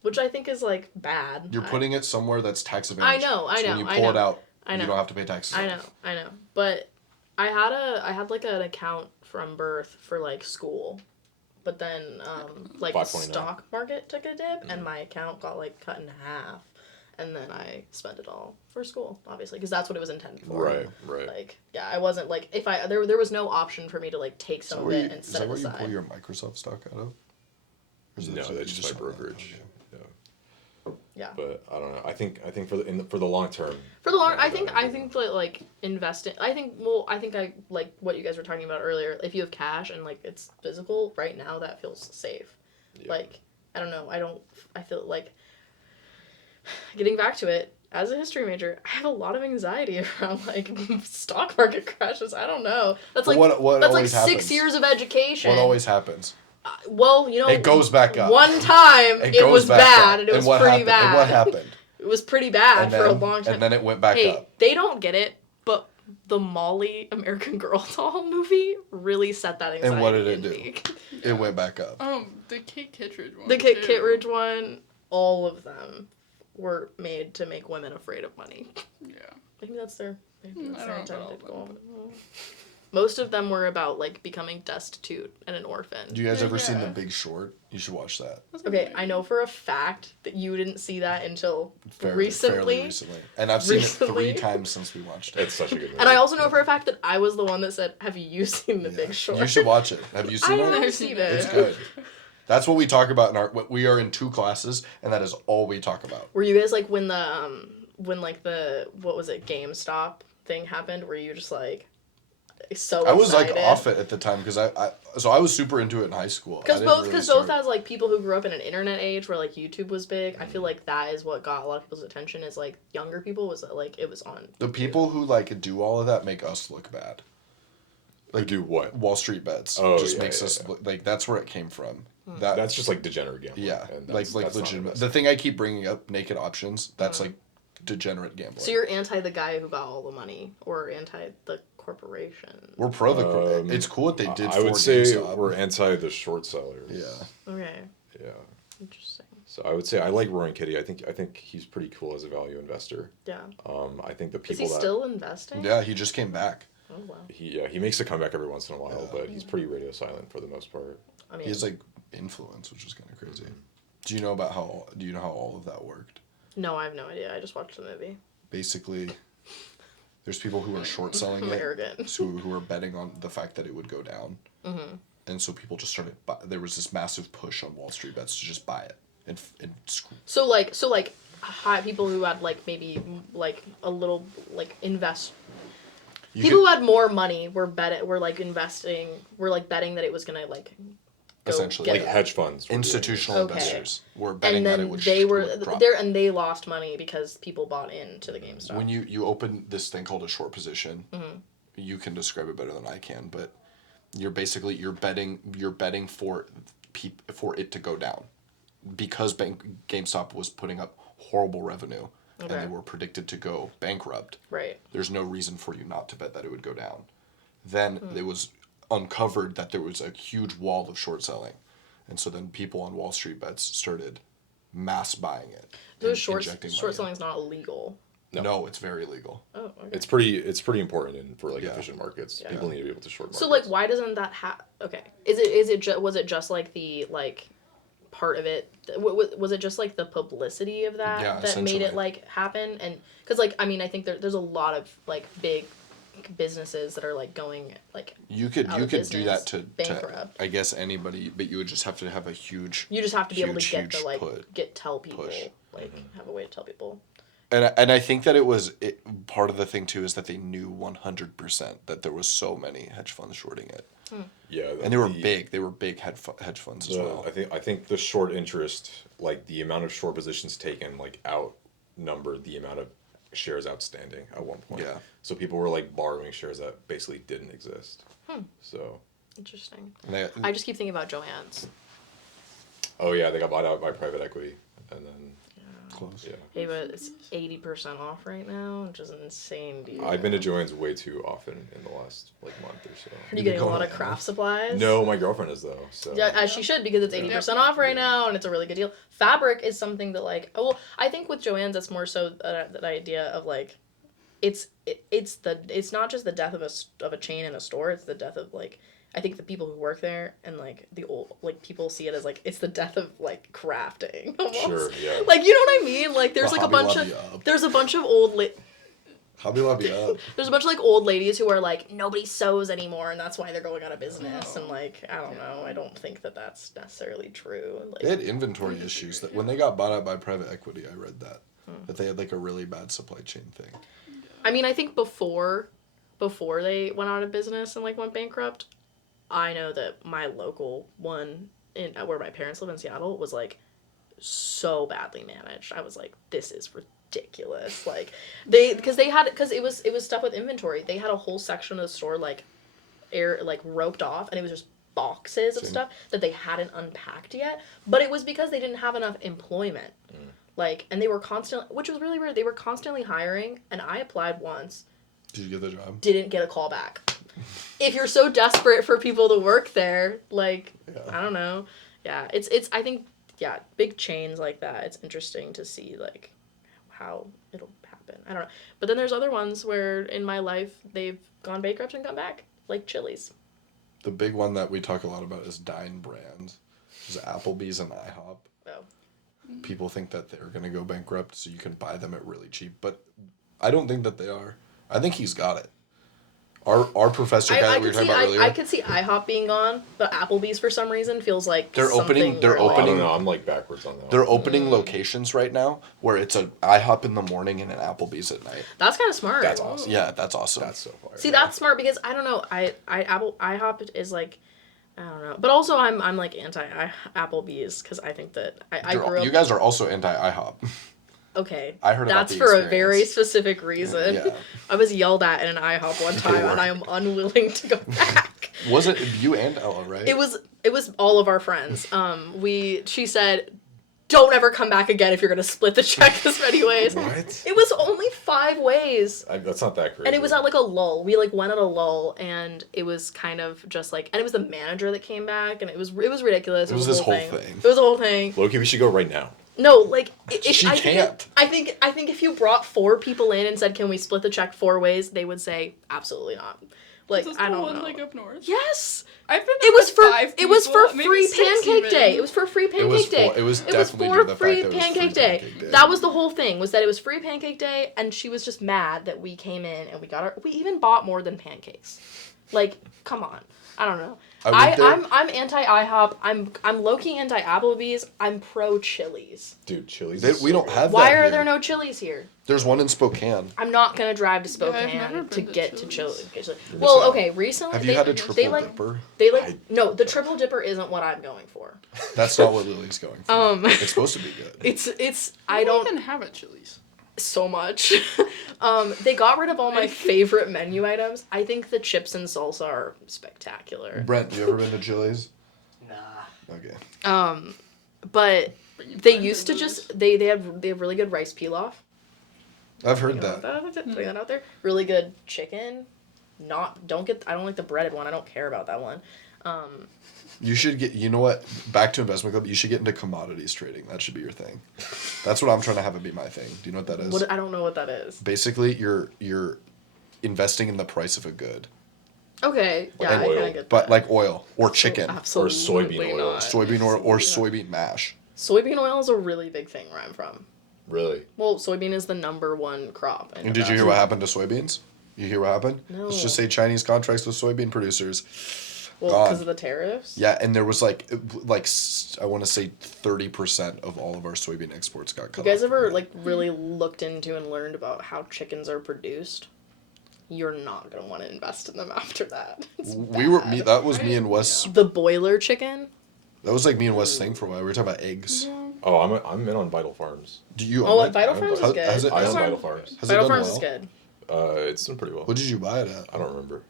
which I think is like bad. You're putting it somewhere that's tax I advantaged. know, So when you pull it out, I know. you don't have to pay taxes. I know. But I had like an account from birth for like school. But then like the 529. stock market took a dip and my account got like cut in half. And then I spent it all for school, obviously, because that's what it was intended for. Right. Like, yeah, I wasn't like if there was no option for me to like take some of it and Is set that it where you aside. pull your Microsoft stock out of? Or is it No, just- you that's just have my that? brokerage. Okay. Yeah. Yeah. But I don't know. I think for the long term. For the long, yeah, I think yeah. that like investing. I think I like what you guys were talking about earlier. If you have cash and like it's physical right now, that feels safe. Yeah. Like I don't know. I feel like getting back to it. As a history major, I have a lot of anxiety around like stock market crashes. I don't know. That's like what that's like always 6 happens? years of education. What always happens? Well, you know, It goes back up. One time It it goes was back bad up. and it was what pretty happened? bad. And what happened? It was pretty bad And for a then- long time. And then it went back Hey, up. they don't get it, but the Molly American Girl doll movie really set that anxiety. And what did it in do? me. It went back up. The Kate Kittredge one. The Kit too. Kittredge one, all of them were made to make women afraid of money. Yeah. Maybe that's their I don't know about all intended of goal. them. Most of them were about like becoming destitute and an orphan. Do you guys ever seen The Yeah. Big Short? You should watch that. Okay, I know for a fact that you didn't see that until Fairly recently. recently. And I've seen it Recently. 3 times since we watched it. It's such a good movie. And I also know for a fact that I was the one that said, "Have you seen The Big Short?" You should watch it. Have you I seen it? have seen it. It's good. That's what we talk about in our. We are in 2 classes, and that is all we talk about. Were you guys like when the what was it, GameStop thing happened? Were you just like so I was like excited? off it at the time because I was super into it in high school. Because I didn't both really as start- like people who grew up in an internet age where like YouTube was big, I feel like that is what got a lot of people's attention. Is like younger people was that like it was on. the people who like do all of that make us look bad. Like do what? Wall Street bets Oh, just yeah, makes yeah, us yeah. look, like that's where it came from. Hmm. That's just like degenerate gambling. Yeah, and like that's not legitimate. The investment. thing I keep bringing up, naked options. That's like degenerate gambling. So you're anti the guy who got all the money, or anti the corporation? We're pro the. It's cool what they did. I for would say GameStop. we're anti the short sellers. Yeah. Okay, Yeah. interesting. So I would say I like Roaring Kitty. I think he's pretty cool as a value investor. Yeah. I think the Is people he that still investing? Yeah, he just came back. Oh wow. he makes a comeback every once in a while, Yeah. but he's pretty radio silent for the most part. I mean, He has like influence, which is kind of crazy. Do you know how all of that worked? no, I have no idea. I just watched the movie. Basically, there's people who are short selling I'm it, arrogant. who are betting on the fact that it would go down, and so people just started. There was this massive push on Wall Street bets to just buy it and So like people who had like maybe like a little like invest. People who had more money were like investing, were like betting that it was gonna like go Essentially, get Like up. hedge funds. were doing institutional Okay. investors were betting And that it then would. they were would drop. there, and they lost money because people bought into the GameStop. When you open this thing called a short position, you can describe it better than I can, but you're betting for it to go down, because GameStop was putting up horrible revenue and Okay. they were predicted to go bankrupt. Right. There's no reason for you not to bet that it would go down. Then it was uncovered that there was a huge wall of short selling, and so then people on Wall Street bets started mass buying it. Those and short injecting money short in. selling is not illegal. No, it's very legal. Oh, okay. It's pretty important for like Yeah. efficient markets. Yeah. People need to be able to short markets. So like, why doesn't that okay? Was it just like the like part of it? Was it just like the publicity of that Yeah, that made essentially. it like happen? And because like I mean I think there's a lot of like big businesses that are like going like You could out you of could do business, that to bankrupt. I guess anybody, but you would just have to have a huge. You just have to be able to huge, get the huge like tell people push. like have a way to tell people. And I think that part of the thing too is that they knew 100% that there was so many hedge funds shorting it, Yeah, and they were big. They were big hedge funds as well. I think the short interest, like the amount of short positions taken, like outnumbered the amount of shares outstanding at one point. Yeah. So people were like borrowing shares that basically didn't exist. So. Interesting. And I just keep thinking about Joann's. Oh yeah, they got bought out by private equity, and then close. yeah. Hey, but it's 80% off right now, which is an insane deal. I've been to Joann's way too often in the last like month or so. Are you getting a lot of craft supplies? No, my girlfriend is though. So. Yeah, as she should, because it's 80% off right now, and it's a really good deal. Fabric is something that, like, well, I think with Joann's, it's more so that idea of, like, it's not just the death of a chain in a store, it's the death of, like, I think the people who work there and, like, the old, like, people see it as, like, it's the death of, like, crafting, almost. Sure, yeah. Like, you know what I mean? Like, there's, The like, Hobby Lobby there's a bunch of old, Hobby Lobby up. there's a bunch of like old ladies who are like nobody sews anymore and that's why they're going out of business and like I don't know, I don't think that that's necessarily true. And, like, They had inventory issues that when they got bought out by private equity. I read that they had like a really bad supply chain thing. I mean, I think before they went out of business and like went bankrupt, I know that my local one in where my parents live in Seattle was like so badly managed. I was like, this is ridiculous. Like because it was stuff with inventory. They had a whole section of the store like roped off, and it was just boxes of stuff that they hadn't unpacked yet. But it was because they didn't have enough employment. Like, and they were constantly, which was really weird. They were constantly hiring, and I applied once. Did you get the job? Didn't get a call back. If you're so desperate for people to work there, like, I don't know. Yeah, it's I think, yeah, big chains like that, it's interesting to see, like, how it'll happen. I don't know. But then there's other ones where in my life they've gone bankrupt and come back, like Chili's. The big one that we talk a lot about is Dine Brands. Is Applebee's and IHOP. Oh. People think that they're going to go bankrupt, so you can buy them at really cheap. But I don't think that they are. I think he's got it. Our professor guy that we were talking about earlier. I could see IHOP being gone, but Applebee's for some reason feels like They're opening really- I don't know. I'm like backwards on that. They're opening locations right now where it's an IHOP in the morning and an Applebee's at night. That's kind of smart. That's awesome. Yeah, that's awesome. That's so far. See, that's smart because I don't know. IHOP is like, I don't know, but also I'm like anti Applebee's because I think that I grew up. You guys are also anti IHOP. Okay, I heard about that's the for a experience. very specific reason. Yeah. I was yelled at in an IHOP one time, and I am unwilling to go back. Was it you and Ella, right? It was all of our friends. She said, "Don't ever come back again if you're gonna split the check this many ways." What? It was only 5 ways. That's not that crazy. And it was at like a lull. We like went at a lull, and it was kind of just like, and it was the manager that came back, and it was ridiculous. It was this whole thing. It was a whole thing. Loki, we should go right now. No, like She can't. I think if you brought 4 people in and said, "Can we split the check 4 ways?" they would say, "Absolutely not." Like, Is this I the don't one know. like up north? Yes. I've been It was with for 5 it was for people, maybe free 6 pancake even. day. It was for free pancake day. It was It was definitely for due to the free fact that it was pancake free day. pancake day. That was the whole thing. Was that it was free pancake day, and she was just mad that we came in and we even bought more than pancakes. Like, come on. I don't know. I'm anti IHOP. I'm low key anti Applebee's. I'm pro Chili's. Dude, Chili's. We don't have Why that are here. there no Chili's here? There's one in Spokane. I'm not gonna drive to I've never Spokane been to to get to Chili's. Chili's. Well, okay, recently Have you had a triple dipper? No, the triple dipper isn't what I'm going for. That's not what Lily's going for. It's supposed to be good. It's I I don't even have at Chili's. so much. They got rid of all my favorite menu items. I think the chips and salsa are spectacular. Brent, you ever been to Chili's? Nah. Okay. But they used to just they have really good rice pilaf. I've heard Putting that. that out there. Really good chicken. I don't like the breaded one. I don't care about that one. You should get, you know what, back to investment club, you should get into commodities trading. That should be your thing. That's what I'm trying to have it be my thing. Do you know what that is? I don't know what that is. Basically, you're investing in the price of a good. Okay, yeah, Like I oil. kind of get But that. like oil or chicken. Absolutely soybean oil. not. Soybean oil or soybean mash. Soybean oil is a really big thing where I'm from. Really? Well, soybean is the #1 crop. And did you hear what happened to soybeans? You hear what happened? No. Let's just say Chinese contracts with soybean producers. Well, gone. because of the tariffs? Yeah, and there was I want to say 30% of all of our soybean exports got cut You guys off. ever, really looked into and learned about how chickens are produced? You're not going to want to invest in them after that. It's bad. That was me and Wes. The boiler chicken? That was like me and Wes' thing for a while. We were talking about eggs. Oh, I'm in on Vital Farms. Do you Oh, own it? Vital Farms is Has- good. has it- I has own it- Vital Farms. Has it Vital done Farms is well? good. It's done pretty well. What did you buy it at? I don't remember.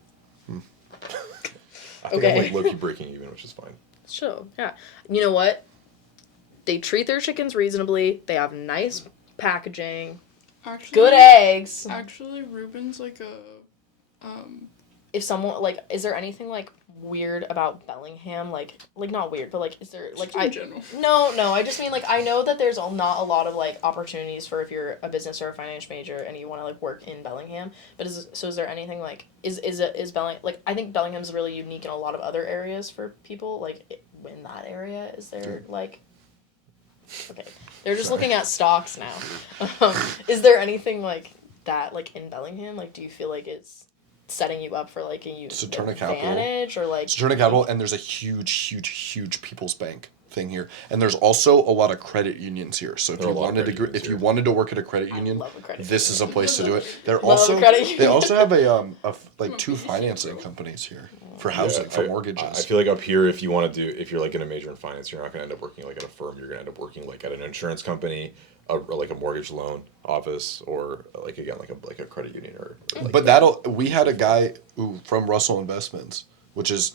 I think Okay. I'm low-key breaking even, which is fine. Sure, yeah. You know what? They treat their chickens reasonably. They have nice packaging, Actually, good eggs. Actually, Ruben's like a If someone is there anything weird about Bellingham? Like not weird, but is there just in general. No. I just mean I know that there's not a lot of opportunities for if you're a business or a finance major and you want to work in Bellingham. But is there anything is Bellingham I think Bellingham's really unique in a lot of other areas for people in that area is there okay they're just looking at stocks now. Is there anything that in Bellingham do you feel like it's setting you up for a Saturna Capital. advantage or Saturna Capital, and there's a huge People's Bank thing here, and there's also a lot of credit unions here. So if There are you a lot of wanted to, credit unions if you here. wanted to work at a credit union, love a credit this is a place to do it. They're Love a also credit they union. also have two financing companies here for housing for mortgages. I feel like up here, if you're in a major in finance, you're not going to end up working at a firm. You're going to end up working at an insurance company, or a mortgage loan office, or a credit union or But we had a guy from Russell Investments, which is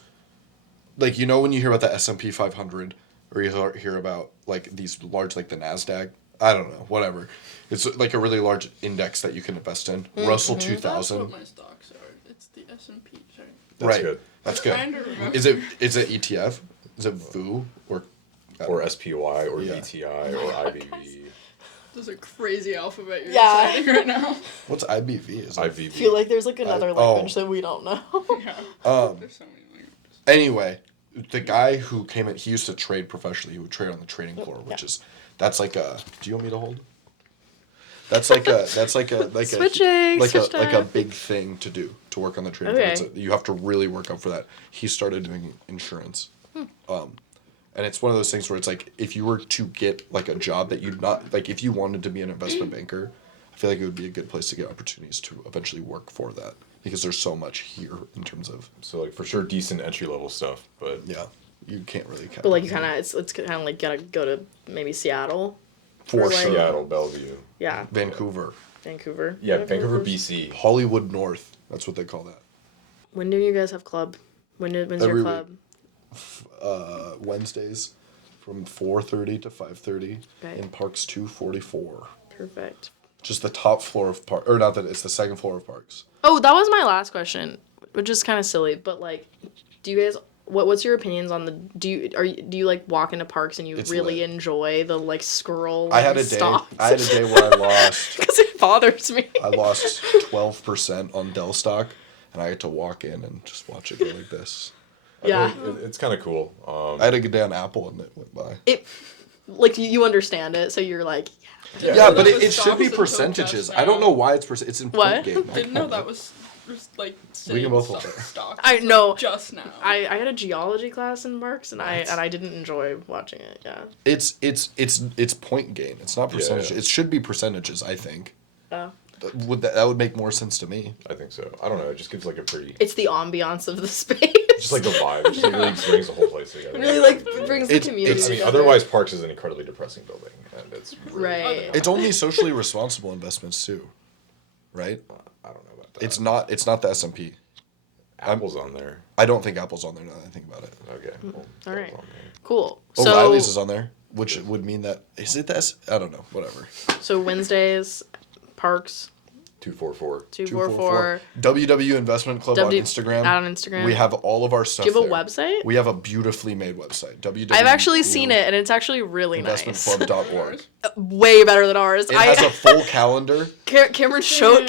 when you hear about the S&P 500 or you hear about these large the NASDAQ, I don't know, whatever. It's a really large index that you can invest in. Russell That's 2000. what my stocks are. It's the S&P. Sorry. That's Right. good. That's good. Trying to remember. Is it ETF? Is it VU Or SPY or Yeah. VTI or IBV. There's a crazy alphabet you're Yeah. reciting right now. What's IBV? Is it? I IBV. feel like there's another oh. language that we don't know. Yeah. Um, There's so many languages. Anyway, the guy who came in, he used to trade professionally. He would trade on the trading floor, which is that's like a. Do you want me to hold? That's like a Switching, switch a time. big thing to do to work on the trading Okay. floor. You have to really work up for that. He started doing insurance, and it's one of those things where it's if you were to get a job that you'd not if you wanted to be an investment banker, I feel like it would be a good place to get opportunities to eventually work for that because there's so much here in terms of So for sure, decent entry level stuff, but yeah, you can't really. But you kind of it's kind of gotta go to maybe Seattle. for or, sure. Seattle, Bellevue, Yeah, Vancouver, Vancouver. yeah, Vancouver, BC. Hollywood North. That's what they call that. When do you guys have club? When's Every your week. club? Wednesdays from 4:30 to 5:30 Okay. in Parks 244. Perfect. Just the top floor of Park, or not that it's the second floor of Parks. Oh, that was my last question, which is kind of silly, but do you guys? What's your opinions on the? Do you walk into parks and you It's really lit. enjoy the scroll? I had a day. I had a day where I lost. because it bothers me. I lost 12% on Dell stock, and I had to walk in and just watch it go like this. Yeah. It's kind of cool. I had a good day on Apple, and it went by. It you understand it, so you're like, Yeah, know but that was it should be stocks until percentages. just I don't now. know why it's it's in What? point game. Didn't know that was We can both hold it. stocks. I know. Just now. I had a geology class in Marks, and I didn't enjoy watching it. Yeah. It's point gain. It's not percentage. yeah. It should be percentages. I think. Oh. That would make more sense to me. I think so. I don't know. It just gives a pretty, It's the ambiance of the space. just the vibe. It just really brings the whole place together. It really brings the It's- community. it's- together. Otherwise, Parks is an incredibly depressing building, and it's really, Right. It's only socially responsible investments too, right? I don't know about that. It's not the S&P. Apple's on there. I don't think Apple's on there now that I think about it. Okay. Well, All right. Apple's on there. Cool. O'Reilly's is on there, which would mean that is it the S? I don't know. Whatever. So Wednesdays, parks. 244. 244. WW Investment Club on Instagram. On Instagram. We have all of our stuff. Do you have a there. website? We have a beautifully made website. WW. I've actually seen it, and it's actually really nice. Investmentclub.org. Way better than ours. It has a full calendar. Cameron showed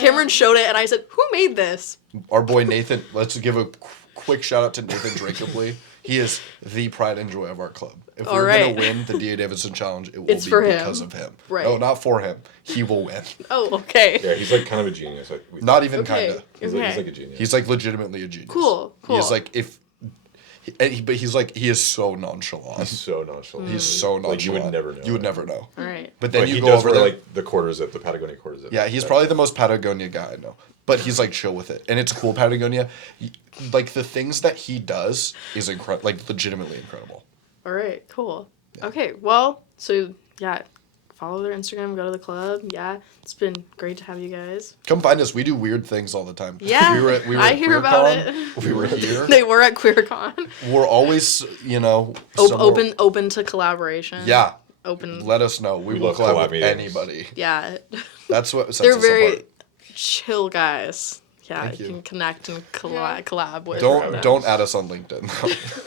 it, and I said, "Who made this?" Our boy Nathan. Let's give a quick shout out to Nathan Drakeabley. He is the pride and joy of our club. If we're going to win the D.A. Davidson Challenge, it will be because of him. Right. No, not for him. He will win. Oh, okay. Yeah, he's like kind of a genius. Not even kind of. He's like a genius. He's like legitimately a genius. Cool. He's like but he's like he is so nonchalant. He's so nonchalant. He's so nonchalant. Like you would never know. You would never know. All right. But then Like, you he go does over wear, there. like the quarter zip, the Patagonia quarter zip. Yeah, he's probably the most Patagonia guy I know. But he's like chill with it, and it's cool Patagonia. Like the things that he does is incredible, like legitimately incredible. All right. Cool. Yeah. Okay. Well, so yeah, follow their Instagram. Go to the club. Yeah, it's been great to have you guys. Come find us. We do weird things all the time. Yeah, we were I at hear about QueerCon. it. We were here. They were at QueerCon. We're always, somewhere- Open to collaboration. Yeah. Open. Let us know. We will love collab collab with meetings. anybody. Yeah. That's what sets They're us very apart. chill guys. Yeah, Thank you you. can connect and collab with. Don't add us on LinkedIn.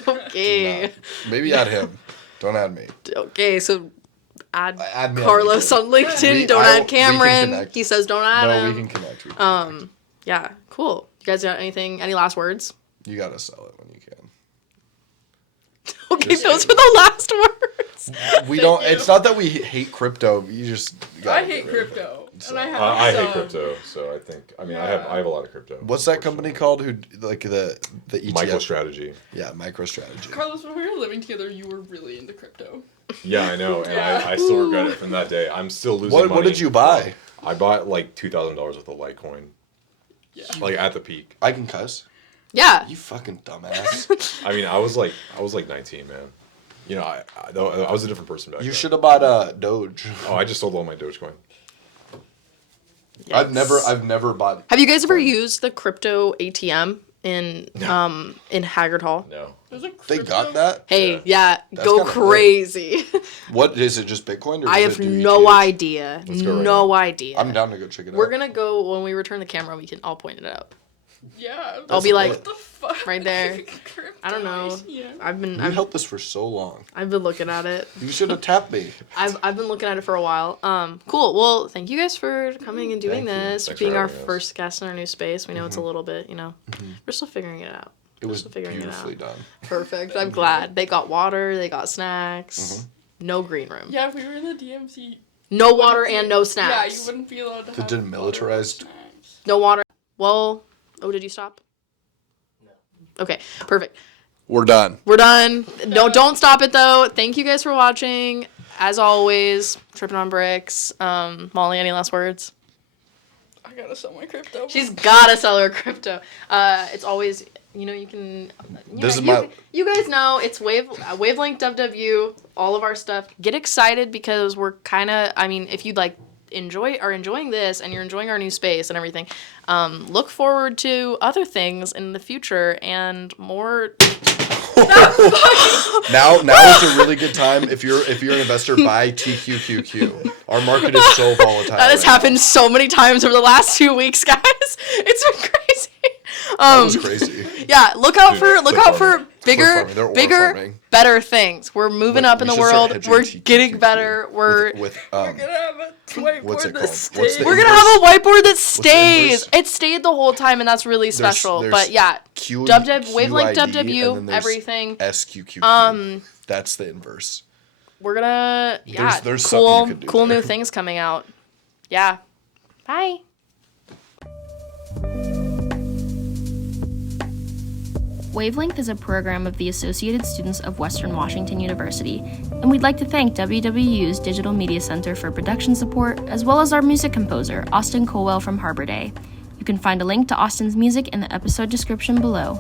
Okay. Maybe add him. Don't add me. Okay, so add Add me on Carlos LinkedIn. on LinkedIn. Don't we add can Cameron. connect. He says don't add No, him. we can connect. Yeah, cool. You guys got anything? Any last words? You gotta sell it when you can. Okay, those were the last words. We don't. It's not that we hate crypto. You just. I gotta hate get rid of it. crypto, So- and I have I hate some. crypto, so I think I Yeah. have a lot of crypto. What's that company called? Who like the ETF? MicroStrategy. Yeah, MicroStrategy. Carlos, when we were living together, you were really into crypto. Yeah, I know, and Yeah. I still regret it from that day. I'm still losing money. What did you buy? I bought like $2,000 worth of Litecoin, Yeah. like at the peak. I can cuss. Yeah. You fucking dumbass. I mean, I was like 19, man. You know, I was a different person back then. You should have bought Doge. Oh, I just sold all my Dogecoin. I've never bought. Have you guys ever used the crypto ATM in Haggard Hall? No. There's a They crypto- got that. Hey, yeah, That's go kinda crazy. What is it? Just Bitcoin? Or I does have it do no ETH? idea. Let's go right No now. idea. I'm down to go check it out. We're gonna go when we return the camera. I'll point it out. Yeah. I'll be like, what the fuck? right there. Crypto I don't know. ATM. I've been You helped us for so long. I've been looking at it. You should have tapped me. I've been looking at it for a while. Cool. Well, thank you guys for coming and doing Thank you. this, Thanks being for our having us. first guest in our new space. We know it's a little bit, we're still figuring it out. It was Still figuring it beautifully out. done. Perfect. I'm glad. They got water. They got snacks. No green room. Yeah, if we were in the DMC. No you water wouldn't and be- no Yeah, snacks. you wouldn't be allowed to The have demilitarized- water or snacks. No water. Well, did you stop? No. Okay, perfect. We're done. We're done. No, don't stop it though. Thank you guys for watching. As always, tripping on bricks. Molly, any last words? I gotta sell my crypto. She's gotta sell her crypto. It's always, you can. This is my- You guys know it's Wavelength WW. All of our stuff. Get excited because we're kind of. I mean, if you'd like are enjoying this and you're enjoying our new space and everything, look forward to other things in the future and more. Now is a really good time if you're an investor, buy TQQQ. Our market is so volatile. That has right now. happened so many times over the last 2 weeks, guys. It's been crazy. That was crazy. Yeah, look out Dude, for farming. bigger, They're ore bigger, farming. better things. We're moving Like, up in we the should start world. hedging We're TQQQ getting better. We're with We're gonna have a what's it whiteboard called? that What's stays. the we're gonna have a whiteboard that stays. inverse? It stayed the whole time, and that's really special. there's But yeah, Q, Wavelength QID, and WW, then there's everything. SQQQ. That's the inverse. We're gonna There's something you cool could do cool there. new things coming out. Yeah. Bye. Wavelength is a program of the Associated Students of Western Washington University, and we'd like to thank WWU's Digital Media Center for production support, as well as our music composer, Austin Colwell from Harbor Day. You can find a link to Austin's music in the episode description below.